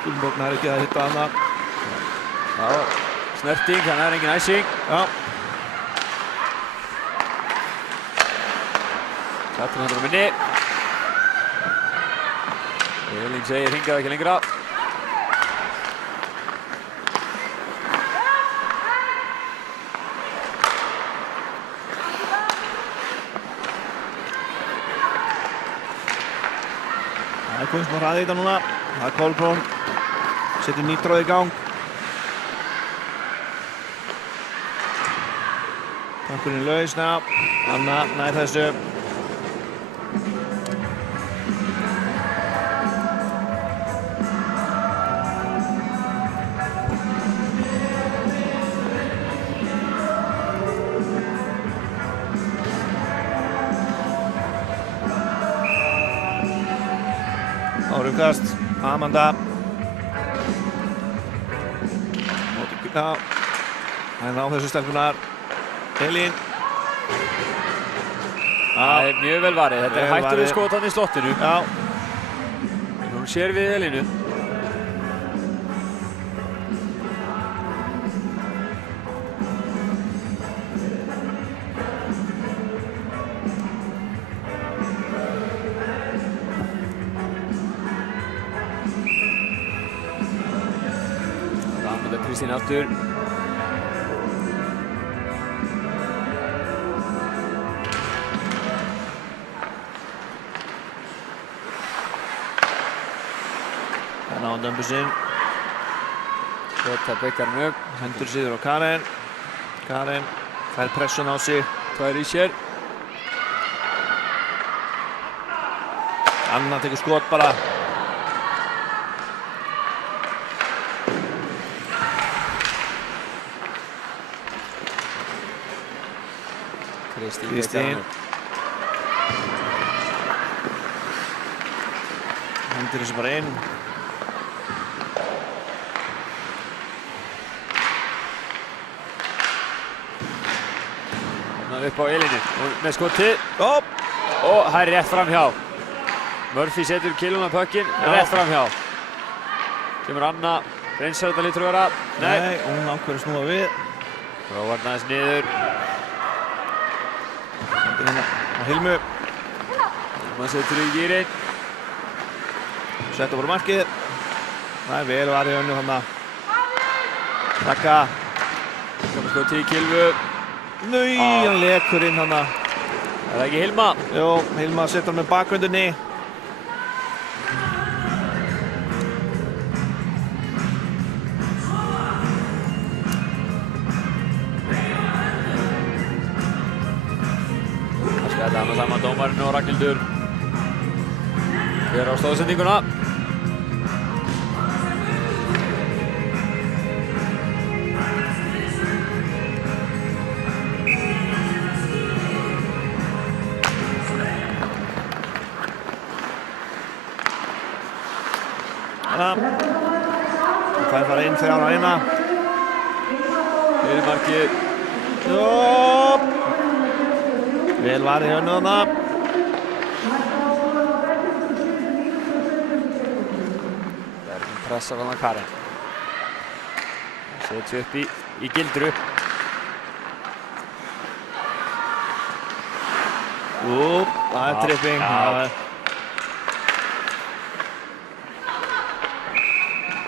Gunnborg nær ekki að hitta hana. Já, snerting, þannig er engin æsing. Já. Katrín hendur á minni. Elín segir hingað ekki lengra. Það er komið smá hraði í þetta núna. Það er Kolbrún. Setur nýtróð í gang. Takkurinn laus, Anna nær þessu. Árumkast, Amanda. Það er á þessu stelpunar. Elín. Það er mjög vel varið. Þetta er hættur við skotan í slottinu. Já. Hún sér við Elínu. Kristín aftur. Það náði dömbu sinn. Þetta bekkar hann upp. Hendur síður á Karen. Karen fær pressun á sig. 2 í sér. Anna tekur skot bara. Kristín. Hendur þessu bara inn. Upp á Elínu. Með skotið. Og það er rétt fram hjá. Murphy setur Kilman að pökkinn, rétt framhjá. Kemur Anna, reynsar þetta lítur að vera. Nei, hún ákveður að snúa við. Róar næst niður. Hendur hérna á Hilmu. Hilma setur í gírinn. Setta bara markið. Það er vel varið önnu þarna. Raka. Komur sko til Kilvu. Nei, hann lekur inn þarna. Er það ekki Hilma? Jú, Hilma setur hann með bakvöndunni. Það skal þetta með saman dómarinn og Ragnhildur. Hér á stóðsendinguna. Það fær fara inn 3-1. Fyrir markið. Vel varið önnu þarna. Bergin pressar hann að Karen. Setur upp í gildru. Það er tripping.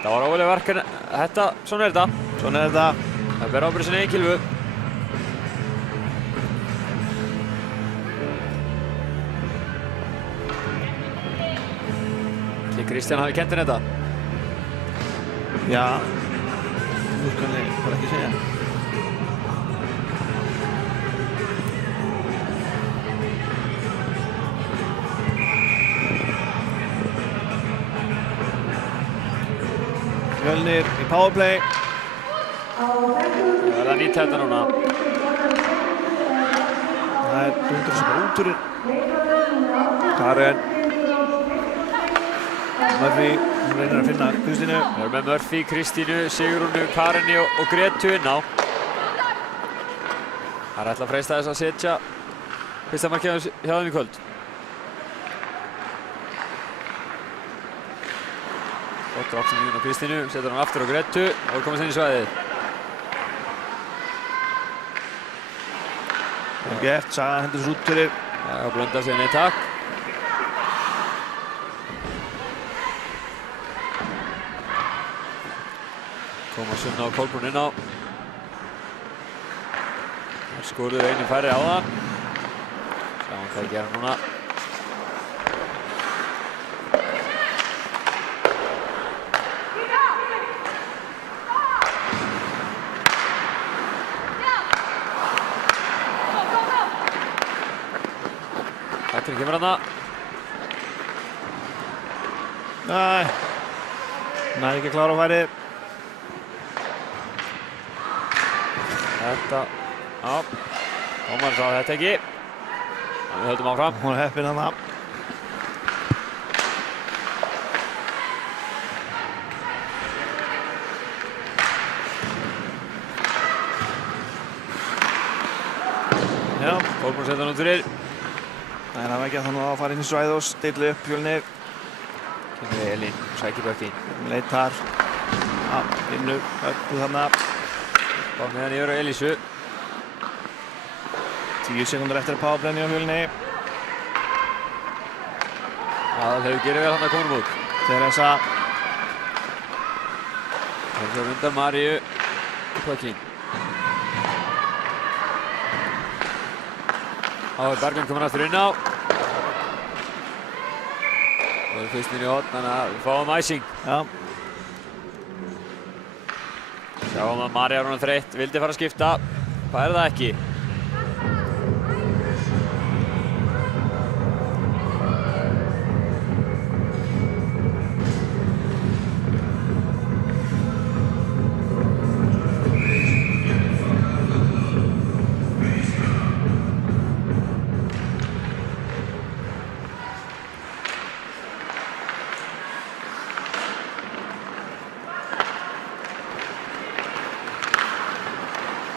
Það var ólega verkefni. Svona er þetta. Svona er þetta. Það ber ábyrgð sinni eigin Kilvu. Ætli Kristján hafi kennt henni þetta? Já. Nú skal ég bara ekki segja. Fjölnir í powerplay. Það er að nýta þetta núna. Það er dundur sem bara út úr. Karen. Murphy, hún reynir að finna Kristínu. Við erum með Murphy, Kristínu, Sigrúnu, Karinni og Gretu inn á. Það er ætla að freista þess að setja fyrsta markið hjá þeim í kvöld. Gott ráksendingin á Kristínu, setur hann aftur á Gretu og komast inn í svæðið. Það er gert, Saga hendur þessu út fyrir. Það er að blönda sig nei takk. Koma Sunna og Kolbrún inn á. Það skorður einu færri á það. Sjáum hvað að gera núna. Katrín kemur hana. Nei, nær ekki að klára á færið. Þetta, já, Ómar sá þetta ekki. Við höldum áfram. Hún er heppin hana. Já, Kolbrún setur hann út fyrir. það er ekki að það nú að fara inn í svæðið og stilla upp Fjölnir. Kemur Elín, sækir bökkinn. Leit þar. Já, innu, öllu þarna. Bá með hann yfir á Elísu. 10 sekúndur eftir að powerplayni á Fjölni. Aðalhauð gerir vel hann að koma út. Teresa. Það fyrir undan Maríu í bökkinn. Þá er Berglund komin aftur inn á. Það er fyrst inn í horn, þannig að við fáum æsing. Já. Sjáum að María er hún þreytt, vildi fara að skipta. Hvað er það ekki?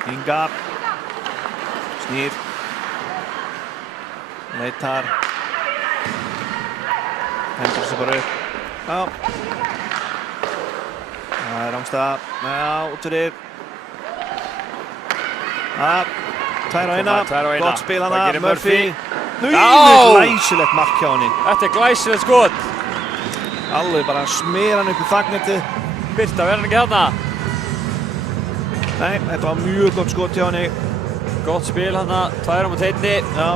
Inga. Snýr. Leitar. Hendur sig bara upp. Já. Það rangstæða. Já, út fyrir. Já, 2-1. Gott spil hana, Murphy. Glæsilegt mark hjá henni. Þetta glæsilegt skot. Alveg bara smera hann upp í þagnetið. Birta, verður hann ekki þarna? Nei, þetta var mjög gott skot hjá henni. Gott spil hana, 2-1. Já.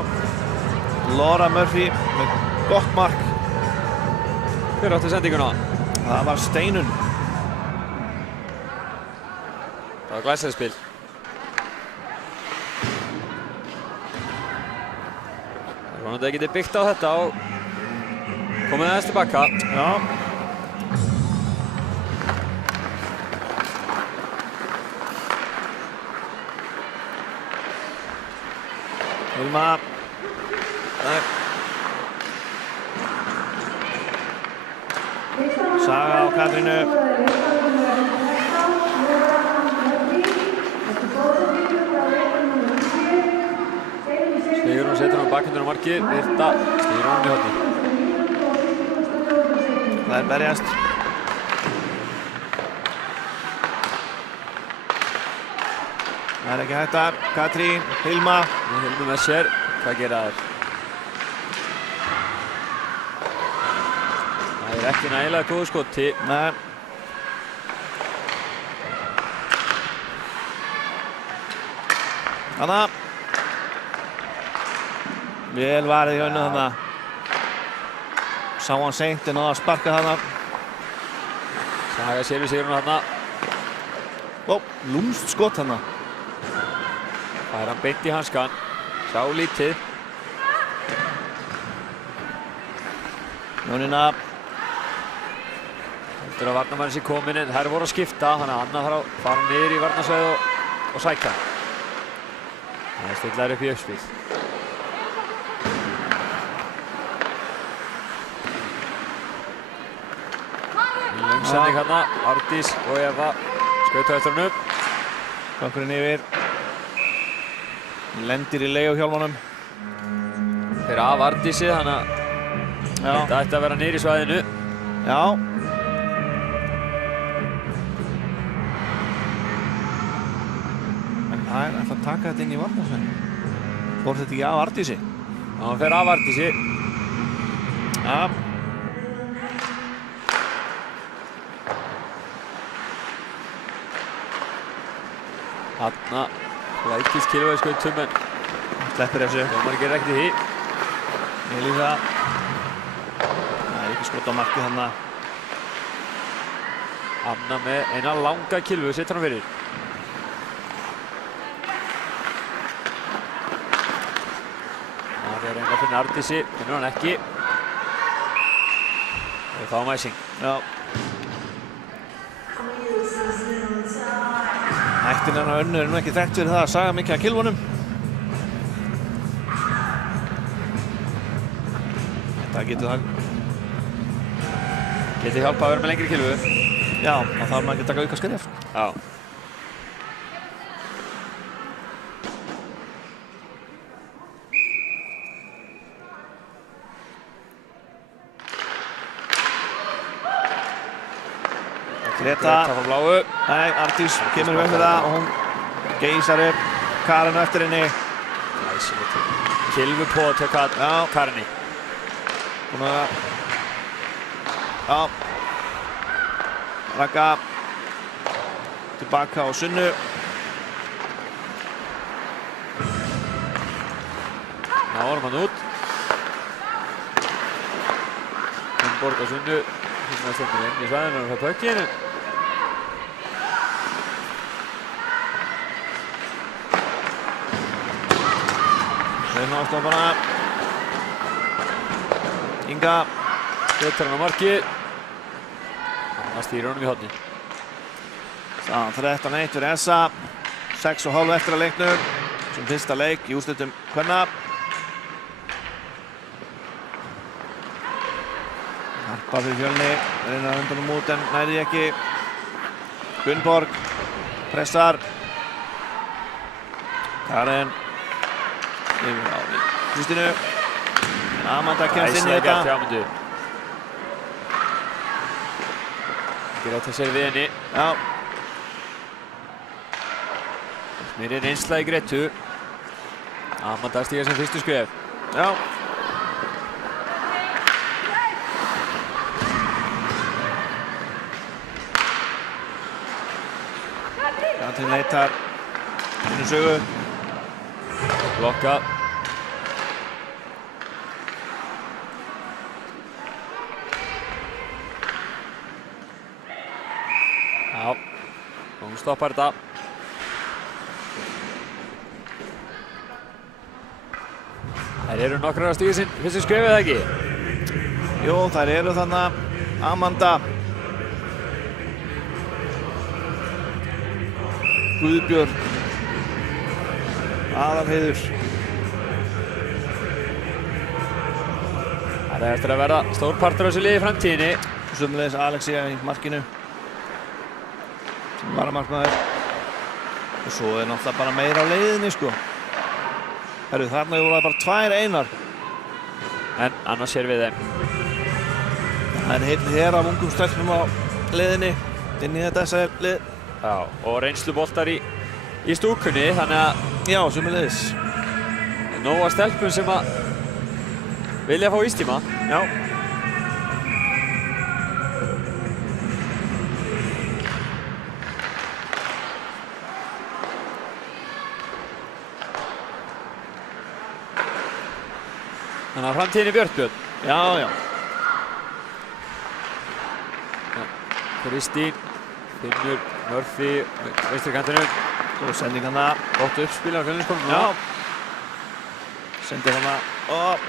Laura Murphy með gott mark. Hver átti sendinguna? Það var Steinun. Það var glæsilegt spil. Vonandi að geti byggt á þetta og komið aðeins tilbaka. Já. Hilma. Nei. Saga á Katrínu. Sigurún setur hann bakhendur á markið. Birta stýrir hann í hornið. Það er berjast. Það er ekki hægt að. Katrín, Hilma. Hilma með sér. Hvað gera þær? Það er ekki nægilega góðu skoti. Nei. Hanna. Vel varið í önnu þarna. Sá hann seint en náði að sparka þarna. Saga sér við Sigurún þarna. Ó, lúmst skot þarna. Það er hann beint í hanskan. Sá lítið. Jónína. Heldur að varnarmann sé kominn en þær voru að skipta. Þannig að Anna þarf að fara niður í varnarsvæði og sækja. Það er stillar upp í uppspil. Löngsending hérna, Ardís og Eva skauta eftir hann upp. Kökkurinn yfir. Lendir í leiguhjálmunum. Fyrir af Ardísi, þannig að þetta ætti að vera niður í svæðinu. Já. En það er alltaf að taka þetta inn í varnarsvæðinu. Fór þetta ekki af Ardísi? Já, hann fer af Ardísi. Já. Hanna lækist Kilvæði skautum en Sleppir þessu. dómari gerir ekkert í því. Ég líka. Það er ekki skot á markið þarna. Anna með eina langa Kilvæði setur hann fyrir. Það er reyna að finna Ardísi, finnur hann ekki. Við fáum æsing. Já. Hættin hennar Önnu er nú ekki þekkt fyrir það að saga mikið af kilvunum. Það getur það. Geti hjálpað að vera með lengri Kilvæði. Já, þá þarf maður ekki að taka auka skref. Já. Greta frá bláu. Nei, Ardís kemur með það og hún geysar upp Karinu eftir henni. Kilvu på til Karini. Búin að... Já. Ragga. Tilbaka á Sunnu. Ná erum hann út. Borg á Sunnu. Hérna stendur inn í svæðinu og það pökkinu. Þeir nástofana. Inga. Setur hann á markið. Það stýrir honum í hornið. 13-1 fyrir Essa. 6,5 eftir að leiknum. Sem fyrsta leik í úrslitum kvenna. Harpa fyrir Fjölni. Reynar að undanum út en næri ekki. Gunnborg. Pressar. Karen. Yfir á Kristínu. Amanda kemst inn í þetta. Ekki rétt að sér við henni. Já. Mér er reynsla í Gretu. Amanda stígar sem fyrstu skref. Já. Katrín leitar inn í sögu. Blokka. Já, hún stoppar þetta. Þær eru nokkrar að stíga sinn fyrstu skrefið, eða ekki? Jú, þær eru þannig Amanda, Guðbjörn, Aðalheiður. Það er eftir að verða stór partur á þessu liði í framtíðinni. Sömuleiðis Alexia í markinu, sem varamarkmaður. Og svo er náttúrulega bara meira á leiðinni, sko. Herru, þarna voru það bara 2 einar. En annars sér við þeim. Það er heill hér af ungum stelpum á leiðinni, inn í þetta lið. Já, og reynsluboltar í stúkunni, þannig að Já, sömuleiðis. nóg að stelpum sem að vilja fá ístíma. Já. Þannig að framtíðinni Björnbjörn. Já. Kristín, Finnur, Murphy, vinstri kantinu. Svo sending hana. Gott uppspil á Fjölnisskólanum. Já. Sendi hana. Og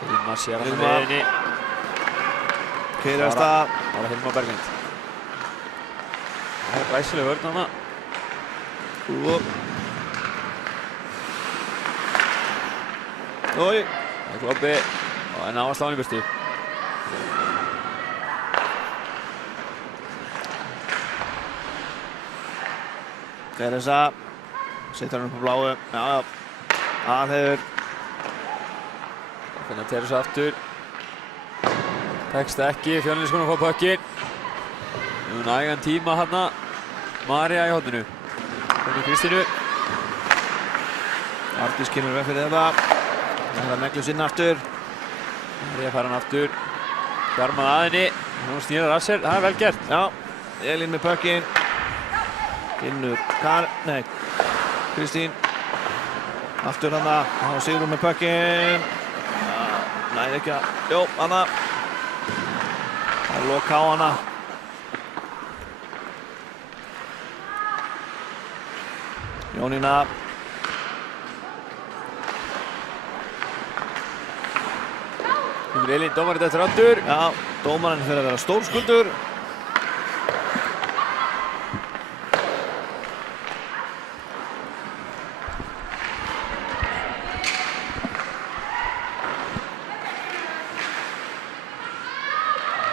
Hilma sér hann á Hilma. leiðinni. keyrir af stað. Það var Hilma Berglind. Það er glæsileg vörn hana. Oj. Það er Klobbi og en á að slá hann í burtu. Teresa. Setur hann upp á bláu. Já. Aðalheiður. Finna Teresa aftur. Tekst ekki, Fjölnisskólanum fá puckinn. Nú nægan tíma hana. María í horninu. Finna Kristínu. Ardís kemur veg fyrir þetta. Það er neglu sinna aftur. María fær hann aftur. Hjarmað að henni. Hún snýrar af sér. Það er vel gert. Já. Elín með puckinn. Finnur Kristín. Aftur hana. Það var Sigrún með puckinn. Næði ekki að. Jó, hana. Það er loka á hana. Jónína. Hún er Elín, dómarinn eftir aftur. Já, dómarinn fyrir að vera stórskuldur.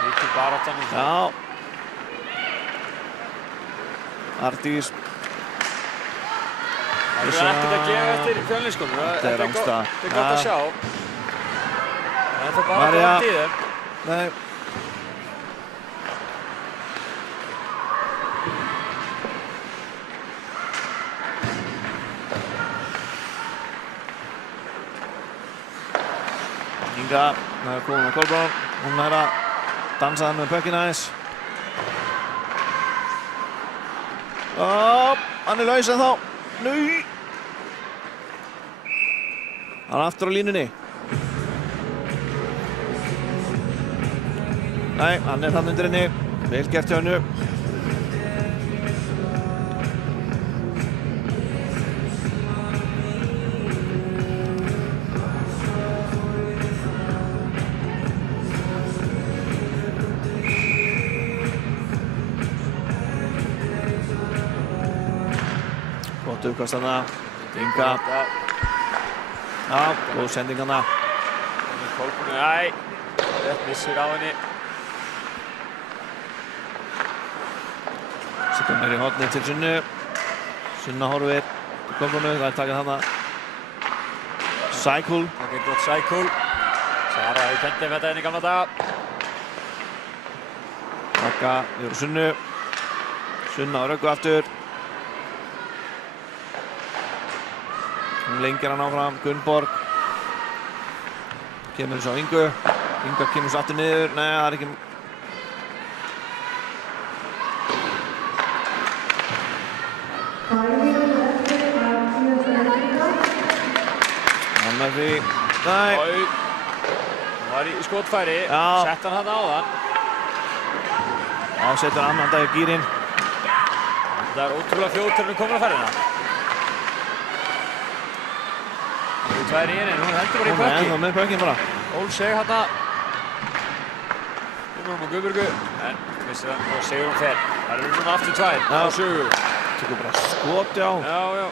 Mikið baráttan. Já. Ardís. Það er ekkert að gefa eftir Fjölnisskólanum. Þetta er rangstæða. Þetta er gott að sjá. Það er bara María. gott í þeim. Nei. Inga, það er komin á Kolbrún. Hún er að dansa með puckinn aðeins. Hann er laus ennþá. Nei. Hann er aftur á línunni. Nei, hann er hann undir henni. Vel gert hjá hennu. Gott uppkast hana. Inga. Já, góð sending hana. Kolbrún, æ. Rétt missir á henni. Settur mér í hornið til Sunnu. Sunna horfir til Kolbrúnu. Það er takað hana. Cycle. Það er gott cycle. Sara hefur kennt þeim þetta enn í gamla daga. Ragga yfir á Sunnu. Sunna á Röggu aftur. Hún lengir hann áfram, Gunnborg. Kemur þessu á Ingu. Inga kemur svo aftur niður. Nei, það ekki... Hann með því... Nei. Hann var í skotfæri. Já. Sett hann hann áðan. Setur Amanda í gírinn. Það er ótrúlega fljótt þegar hún komur á ferðina. Það eru tvær í henni, en hún heldur bara í Hún er pökki. ennþá með pökkinn bara. Ólseg hérna. Kemur hún á Guðbjörgu, en missir hann og Sigrún fer. Það eru núna aftur tvær á Sögu. Tekur bara skoti á. Já, já.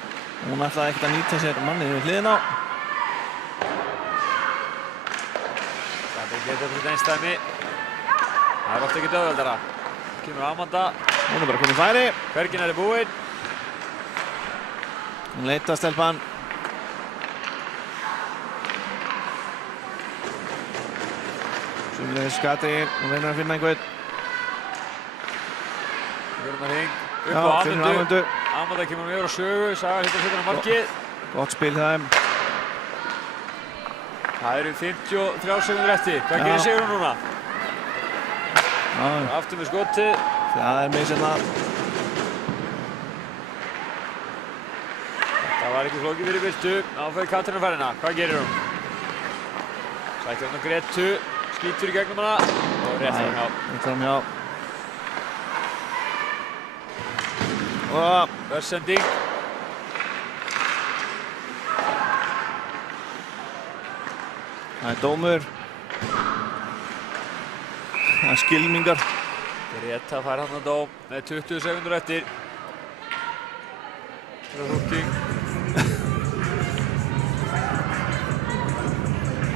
Hún ætlaði ekkert að nýta sér mannið við hliðina á. Það er getið fyrir einstæmi. Það er oft ekki auðveldara. Kemur Amanda. Hún er bara komin færi. Hvergin er búinn. Hún leitar stelpan. Sumleiðis Katrín. Hún reynir að finna einhvern. Gjörðum að hring. Upp Já, á finnur Amundu. Amundu. Amanda kemur yfir á Sögu. Saga hittar setur á markið. Gott spil hjá þeim. Það eru 53 sekundur eftir. Hvað gerir Sigrún núna? Já, Aftur með skotið. það er mig sérna. Það var ekki flókið fyrir Birtu. Áfæði Katrín á ferðina. Hvað gerir hún? Sækir hann á Gretu. Skýtur í gegnum hana. Og rétt framhjá. Rétt framhjá. Og Örsending. það er dómur. Það er skylmingar. Greta fær hann á dóm með 20 sekundur eftir. Það er húking.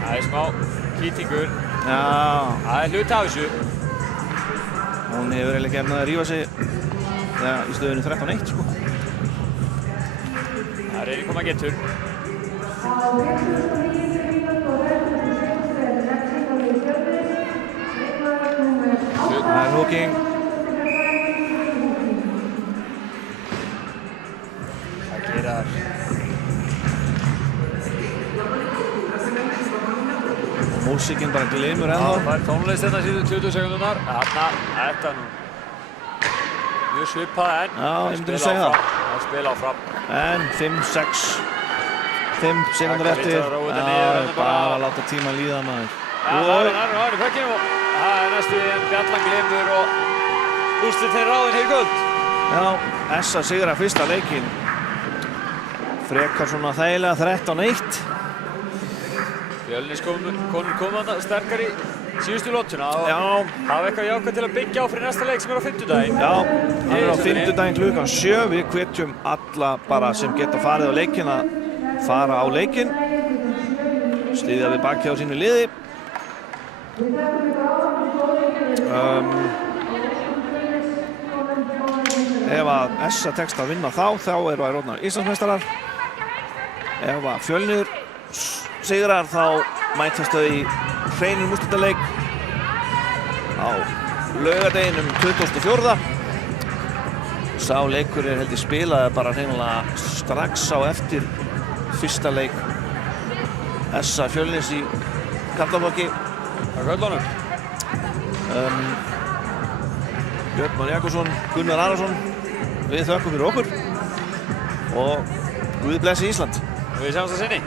Það er smá kýtingur. Já, Það er hluti af þessu. hún hefur eiginlega gefnað að rífa sig í stöðunni 13-1 sko. Það er einu koma getur. Það er hooking. Það gerir það. Músíkinn bara glimur Það ennþá. er tónlist þetta síðan 20 sekundunar. Þarna, þetta nú. Mjög svipað en. Já, ég myndi nú segja það. Það spila áfram. En 5-6. 5 sekúndur Taka eftir. lítið að róa þetta Já, niður, það hérna er bara bara- að láta tíma líða maður. Já, það er í pökkinu og það er næstu en Bjallan glimur og úrslit þeirra ráðin hér í kvöld. Já, Essa sigrar fyrsta leikinn. Frekar svona þægilega 13-1. Fjölniskonur koma þarna sterkar í síðustu lótuna og Já, hafa eitthvað jákvæð til að byggja á fyrir næsta leik sem er á fimmtudaginn. já, hann er á fimmtudaginn klukkan 7. Við hvetjum alla bara sem geta farið á leikinn að fara á leikinn. Styðja við bakið á sínu liði. Ef að Essa tekst að vinna þá eru þær orðnar Íslandsmeistarar. Ef að Fjölnir sigrar þá mætast þau í hreinum úrslitaleik á laugardeginum 24. Sá leikur held ég spilaði bara hreinlega strax á eftir fyrsta leik Essa Fjölnis í karlaflokki. Á köllunum. Björn Már Jakobsson, Gunnar Arason, við þökkum fyrir okkur og Guð blessi Ísland. Og við sjáumst að sinni.